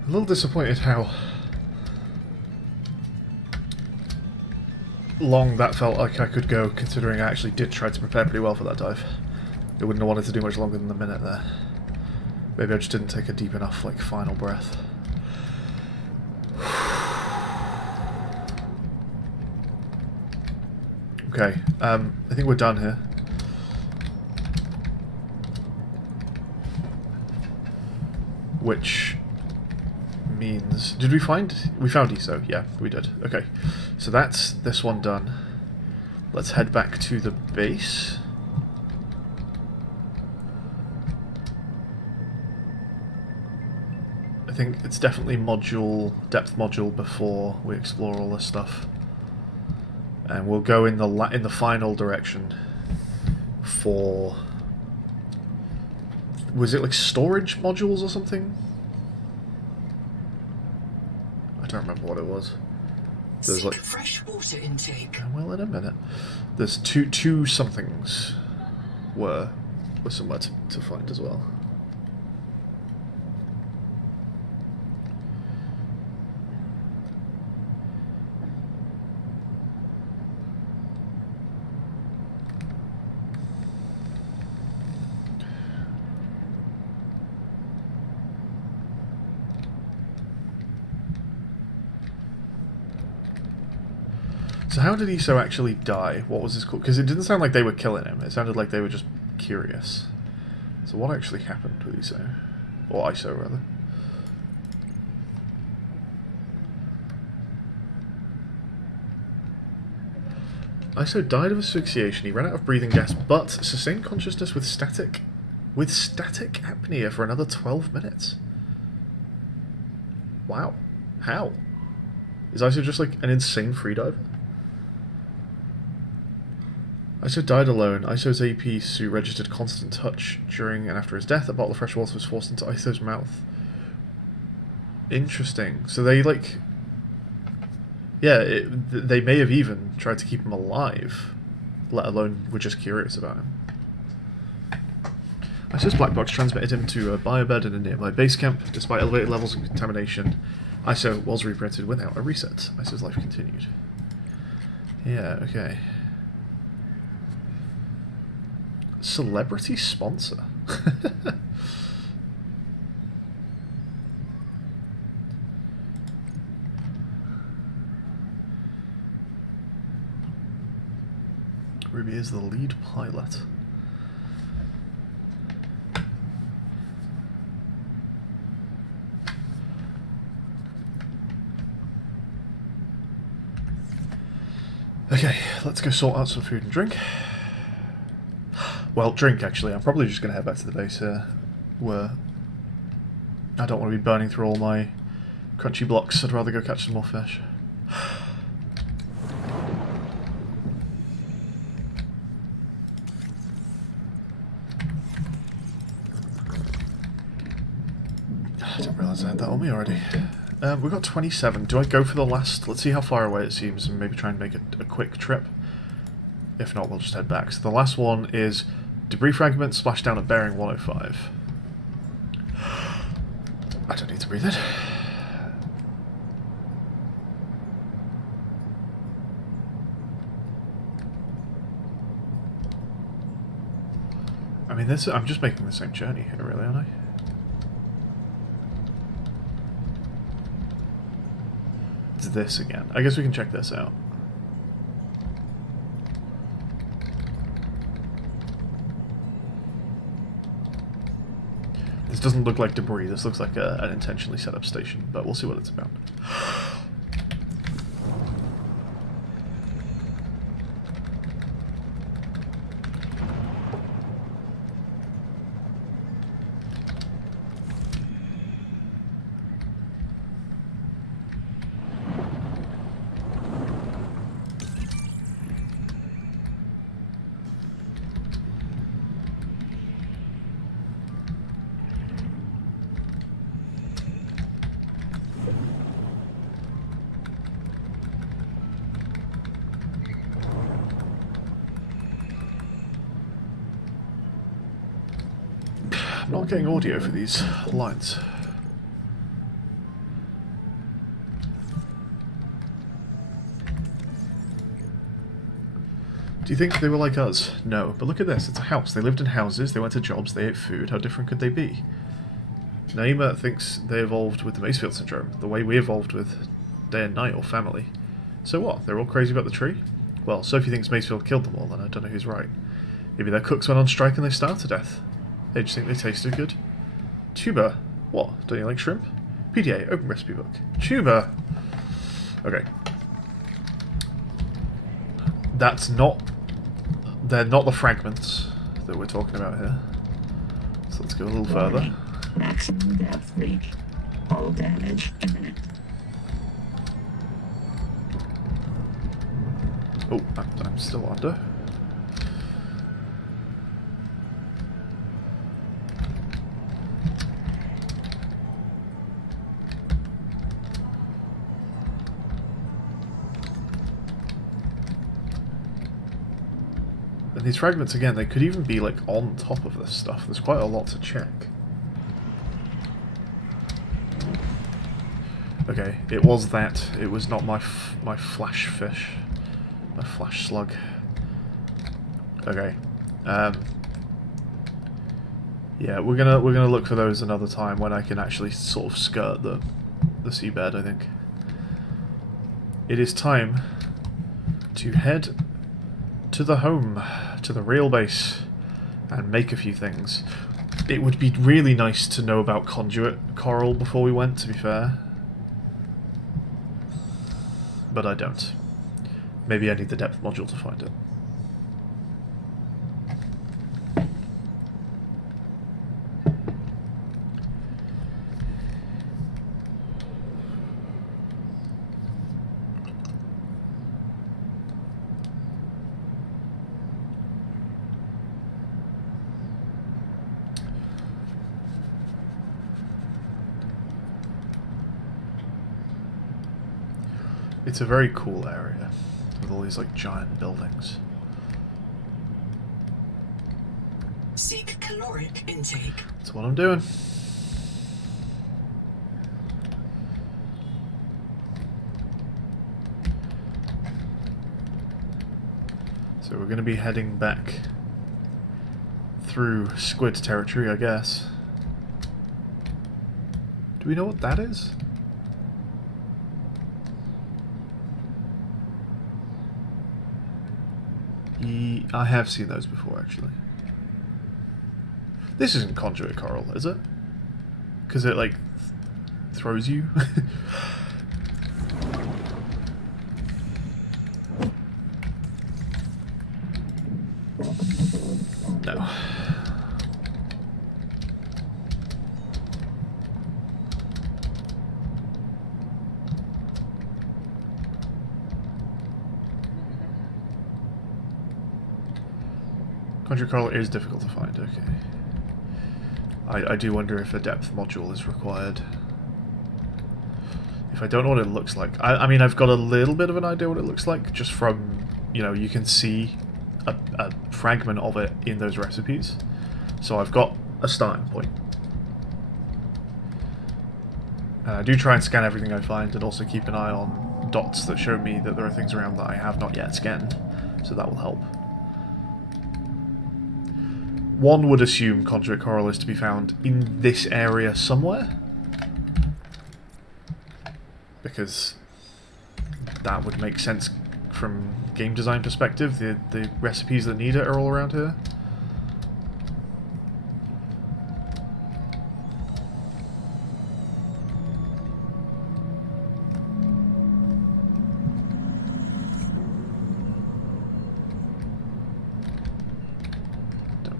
little disappointed how long that felt like I could go, considering I actually did try to prepare pretty well for that dive. I wouldn't have wanted to do much longer than a minute there. Maybe I just didn't take a deep enough, like, final breath. Okay, I think we're done here. Which means... Did we find... We found ESO. Yeah, we did. Okay. So that's this one done. Let's head back to the base. I think it's definitely depth module before we explore all this stuff. And we'll go in the final direction for... Was it like storage modules or something? I don't remember what it was. There's like fresh water intake. Well, in a minute. There's two somethings were somewhere to find as well. So how did ESO actually die? What was his call? Because it didn't sound like they were killing him. It sounded like they were just curious. So what actually happened with ESO? Or ISO, rather. ISO died of asphyxiation. He ran out of breathing gas, but sustained consciousness with static apnea for another 12 minutes. Wow. How? Is ISO just like an insane freediver? ISO died alone. ISO's AP suit registered constant touch during and after his death. A bottle of fresh water was forced into ISO's mouth. Interesting. So they, like... Yeah, they may have even tried to keep him alive, let alone were just curious about him. ISO's black box transmitted him to a biobed in a nearby base camp. Despite elevated levels of contamination, ISO was reprinted without a reset. ISO's life continued. Yeah, okay. Celebrity sponsor. Ruby is the lead pilot. Okay, let's go sort out some food and drink. Well, drink, actually. I'm probably just going to head back to the base here, where I don't want to be burning through all my crunchy blocks. I'd rather go catch some more fish. I didn't realise I had that on me already. We've got 27. Do I go for the last... Let's see how far away it seems and maybe try and make a quick trip. If not, we'll just head back. So the last one is debris fragment splashed down at bearing 105. I don't need to breathe it. I mean, I'm just making the same journey here, really, aren't I? It's this again. I guess we can check this out. This doesn't look like debris. This looks like an intentionally set up station, but we'll see what it's about. not getting audio for these lines. Do you think they were like us? No, but look at this, it's a house. They lived in houses, they went to jobs, they ate food. How different could they be? Naima thinks they evolved with the Macefield syndrome, the way we evolved with day and night or family. So what, they're all crazy about the tree? Well, Sophie thinks Macefield killed them all, and I don't know who's right. Maybe their cooks went on strike and they starved to death. They just think they tasted good. Tuba. What, don't you like shrimp? PDA, open recipe book. Tuba! Okay. That's not... They're not the fragments that we're talking about here. So let's go a little further. Maximum depth reach. All damage imminent. Oh, I'm still under. And these fragments, again, they could even be, like, on top of this stuff. There's quite a lot to check. Okay, it was that. It was not my flash fish. My flash slug. Okay. Yeah, we're gonna look for those another time when I can actually sort of skirt the seabed, I think. It is time to head to the home, to the real base, and make a few things. It would be really nice to know about conduit coral before we went, to be fair. But I don't. Maybe I need the depth module to find it. It's a very cool area with all these like giant buildings. Seek caloric intake. That's what I'm doing. So we're going to be heading back through squid territory, I guess. Do we know what that is? I have seen those before, actually. This isn't conduit coral, is it? Because it, like, throws you? No. Conduit coral is difficult to find, okay. I do wonder if a depth module is required. If I don't know what it looks like. I mean, I've got a little bit of an idea what it looks like, just from, you know, you can see a fragment of it in those recipes. So I've got a starting point. And I do try and scan everything I find, and also keep an eye on dots that show me that there are things around that I have not yet scanned, so that will help. One would assume conduit coral is to be found in this area somewhere, because that would make sense from game design perspective. The recipes that need it are all around here.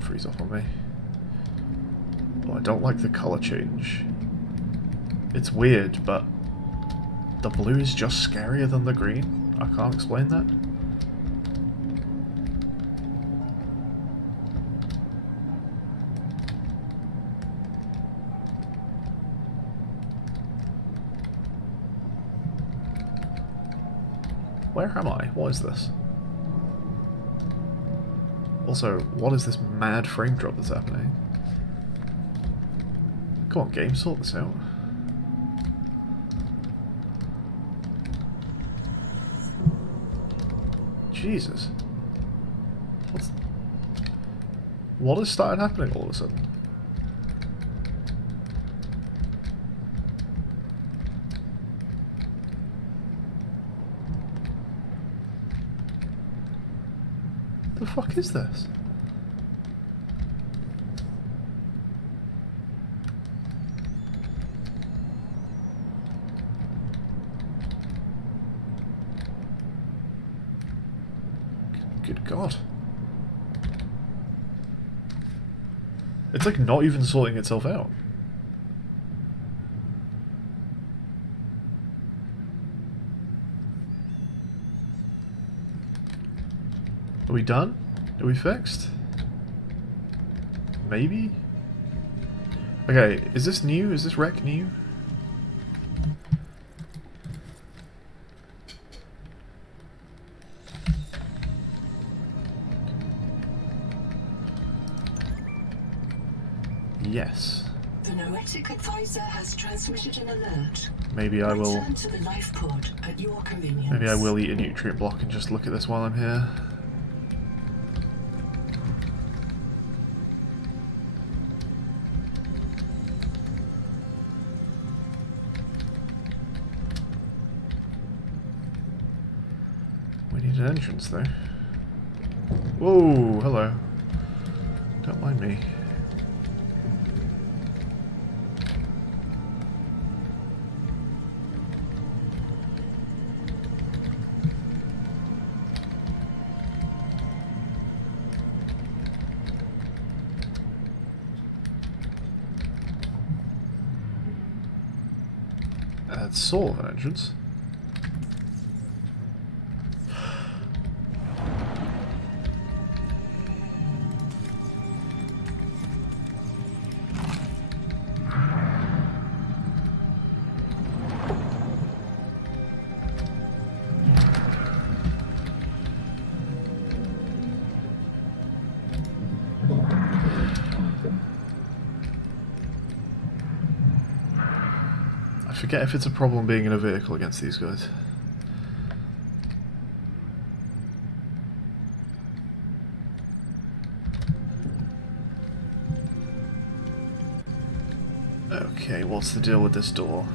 Freeze off on me. Oh, I don't like the colour change. It's weird, but the blue is just scarier than the green. I can't explain that. Where am I? What is this? Also, what is this mad frame drop that's happening? Come on, game, sort this out. Jesus. What has started happening all of a sudden? The fuck is this? Good God. It's like not even sorting itself out. Are we done? Are we fixed? Maybe? Okay, is this new? Is this wreck new? Yes. The Noetic advisor has transmitted an alert. Maybe I will. Return to the life pod at your convenience. Maybe I will eat a nutrient block and just look at this while I'm here. We need an entrance though. Whoa, hello. Don't mind me. That's sort of an entrance. I forget if it's a problem being in a vehicle against these guys. Okay, what's the deal with this door?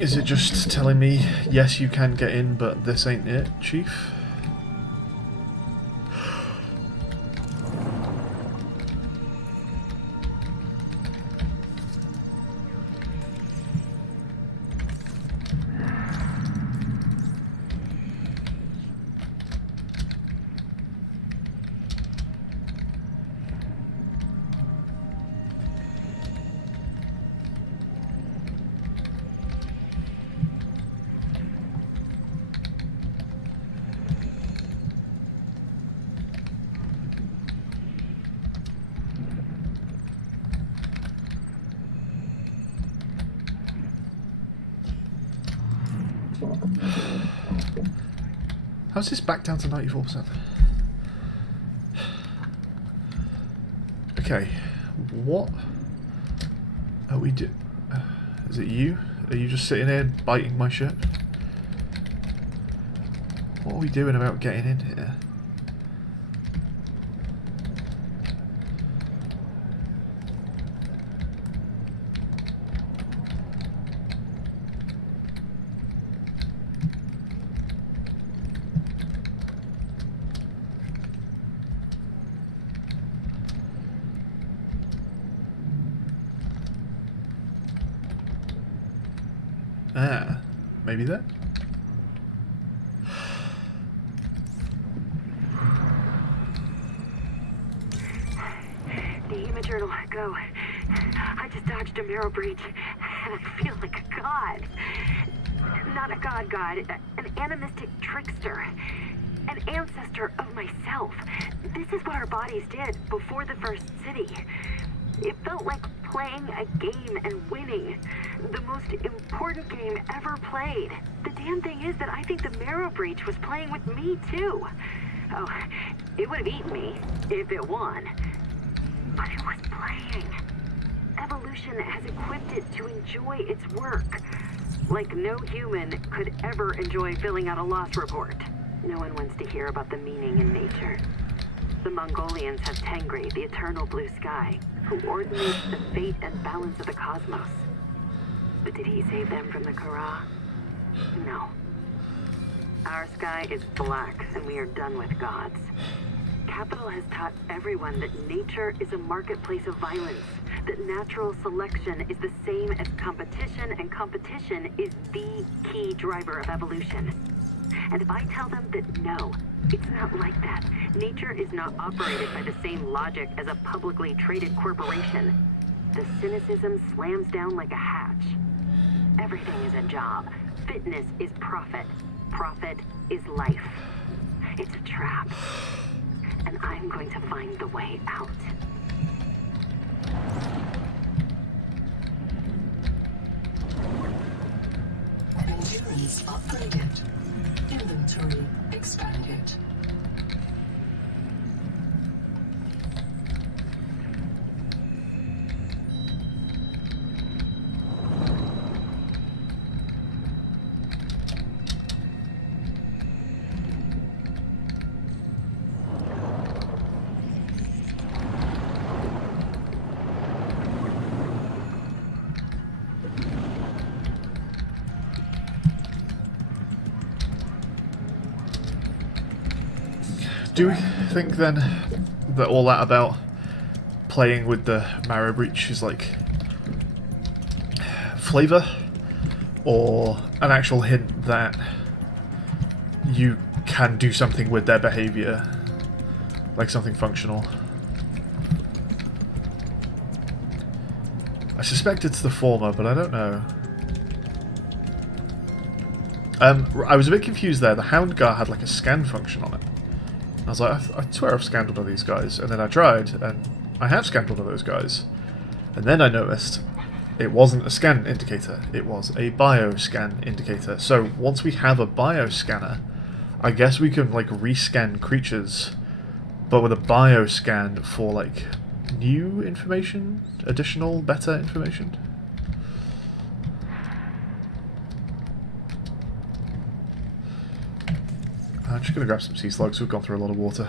Is it just telling me, yes, you can get in, but this ain't it, Chief? How's this back down to 94%? Okay, what are we do? Is it you? Are you just sitting here biting my shit? What are we doing about getting in here? Ah, maybe that? The human turtle, go. I just dodged a marrow breach, and I feel like a god. Not a god, an animistic trickster. An ancestor of myself. This is what our bodies did before the first city. It felt like playing a game and winning. The most important game ever played. The damn thing is that I think the Marrow Breach was playing with me too. Oh, it would have eaten me if it won. But it was playing. Evolution has equipped it to enjoy its work. Like no human could ever enjoy filling out a loss report. No one wants to hear about the meaning in nature. The Mongolians have Tengri, the eternal blue sky, who ordinates the fate and balance of the cosmos. But did he save them from the Kara? No. Our sky is black, and we are done with gods. Capital has taught everyone that nature is a marketplace of violence, that natural selection is the same as competition, and competition is the key driver of evolution. And if I tell them that no, it's not like that. Nature is not operated by the same logic as a publicly traded corporation. The cynicism slams down like a hatch. Everything is a job. Fitness is profit. Profit is life. It's a trap. And I'm going to find the way out. Endurance upgraded. Inventory expanded. Do we think then that all that about playing with the Marrow Breach is like flavour, or an actual hint that you can do something with their behaviour, like something functional? I suspect it's the former, but I don't know. I was a bit confused there. The Houndgar had like a scan function on it. I was like, I swear I've scanned one of these guys. And then I tried, and I have scanned one of those guys. And then I noticed it wasn't a scan indicator. It was a bioscan indicator. So once we have a bioscanner, I guess we can like rescan creatures, but with a bioscan for like new information, additional, better information. I'm just going to grab some sea slugs. We've gone through a lot of water.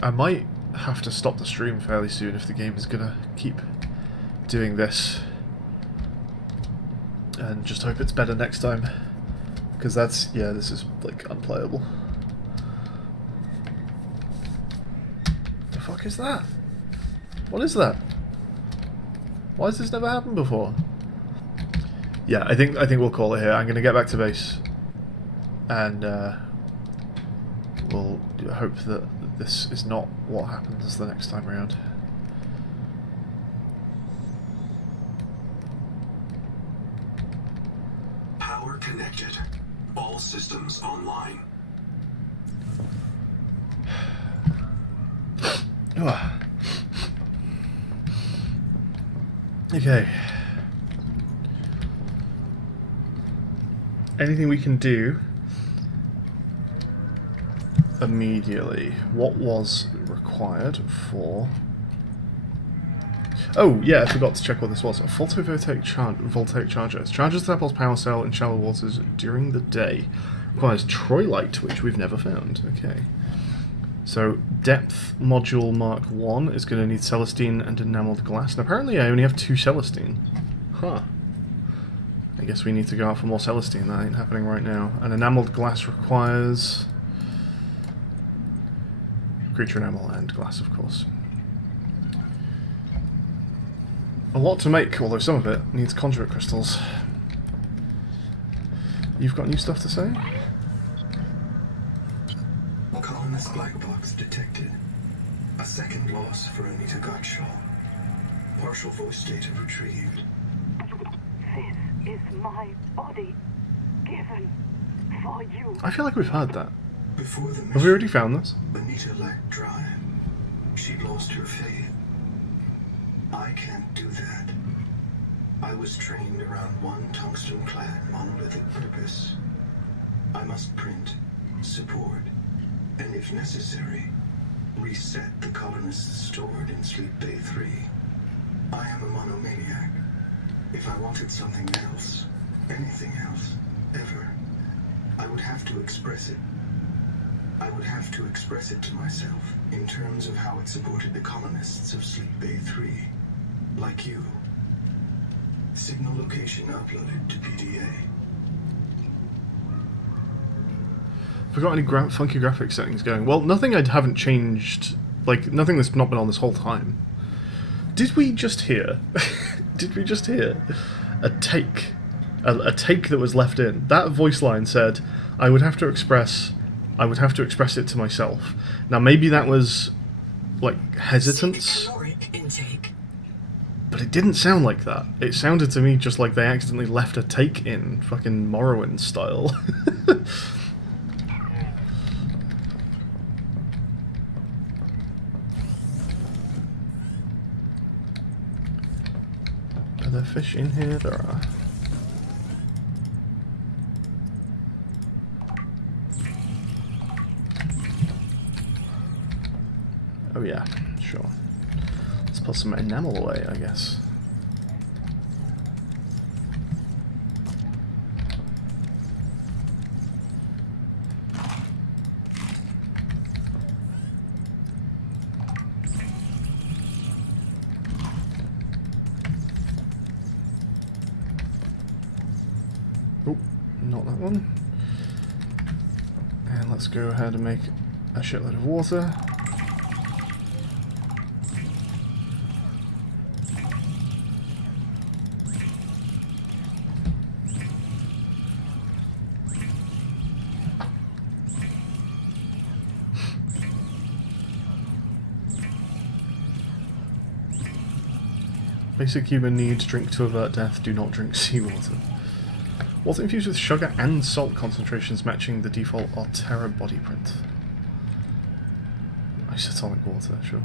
I might have to stop the stream fairly soon if the game is gonna keep doing this, and just hope it's better next time, because that's, yeah, this is like unplayable. The fuck is that? What is that? Why has this never happened before? Yeah, I think we'll call it here. I'm gonna get back to base, and we'll hope that this is not what happens the next time around. Power connected. All systems online. Okay. Anything we can do immediately? What was required for... Oh, yeah, I forgot to check what this was. A photovoltaic charger. It charges the Apple's power cell in shallow waters during the day. Requires troilite, which we've never found. Okay. So, depth module Mark 1 is going to need Celestine and enameled glass. And apparently I only have 2 Celestine. Huh. I guess we need to go out for more Celestine. That ain't happening right now. And enameled glass requires creature enamel and glass, of course. A lot to make, although some of it needs conduit crystals. You've got new stuff to say? Colonist black box detected. A second loss for Anita Gottschall. Partial voice data retrieved. This is my body, given for you. I feel like we've heard that. Before the mission, Have we already found this? Anita lacked drive. She'd lost her faith. I can't do that. I was trained around one tungsten-clad monolithic purpose. I must print, support, and if necessary, reset the colonists stored in Sleep Bay 3. I am a monomaniac. If I wanted something else, anything else, ever, I would have to express it. I would have to express it to myself in terms of how it supported the colonists of Sleep Bay 3, like you. Signal location uploaded to PDA. Forgot any funky graphics settings going. Well, nothing I haven't changed. Like, nothing that's not been on this whole time. Did we just hear... Did we just hear a take? A take that was left in. That voice line said, I would have to express it to myself. Now, maybe that was, like, hesitance. Caloric intake. But it didn't sound like that. It sounded to me just like they accidentally left a take in. Fucking Morrowind style. Are there fish in here? There are. Oh yeah, sure. Let's put some enamel away, I guess. Oh, not that one. And let's go ahead and make a shitload of water. Basic human needs: drink to avert death, do not drink seawater. Water infused with sugar and salt concentrations matching the default Altera body print. Isotonic water, sure.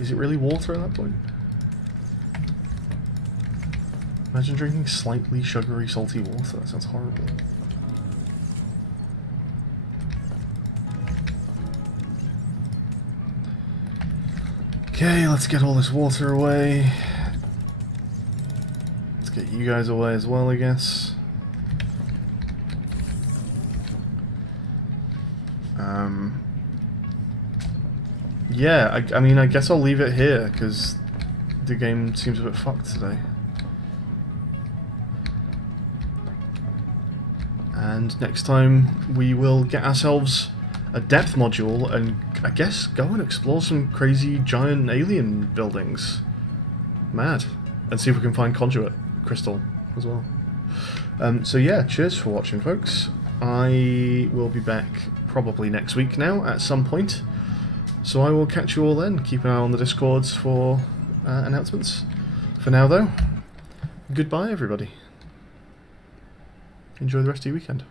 Is it really water at that point? Imagine drinking slightly sugary, salty water. That sounds horrible. Okay, let's get all this water away. Let's get you guys away as well, I guess. Yeah, I mean, I guess I'll leave it here, because the game seems a bit fucked today. And next time we will get ourselves a depth module and I guess go and explore some crazy giant alien buildings. Mad. And see if we can find conduit crystal as well. So yeah, cheers for watching, folks. I will be back probably next week now at some point. So I will catch you all then. Keep an eye on the Discords for announcements. For now though, goodbye everybody. Enjoy the rest of your weekend.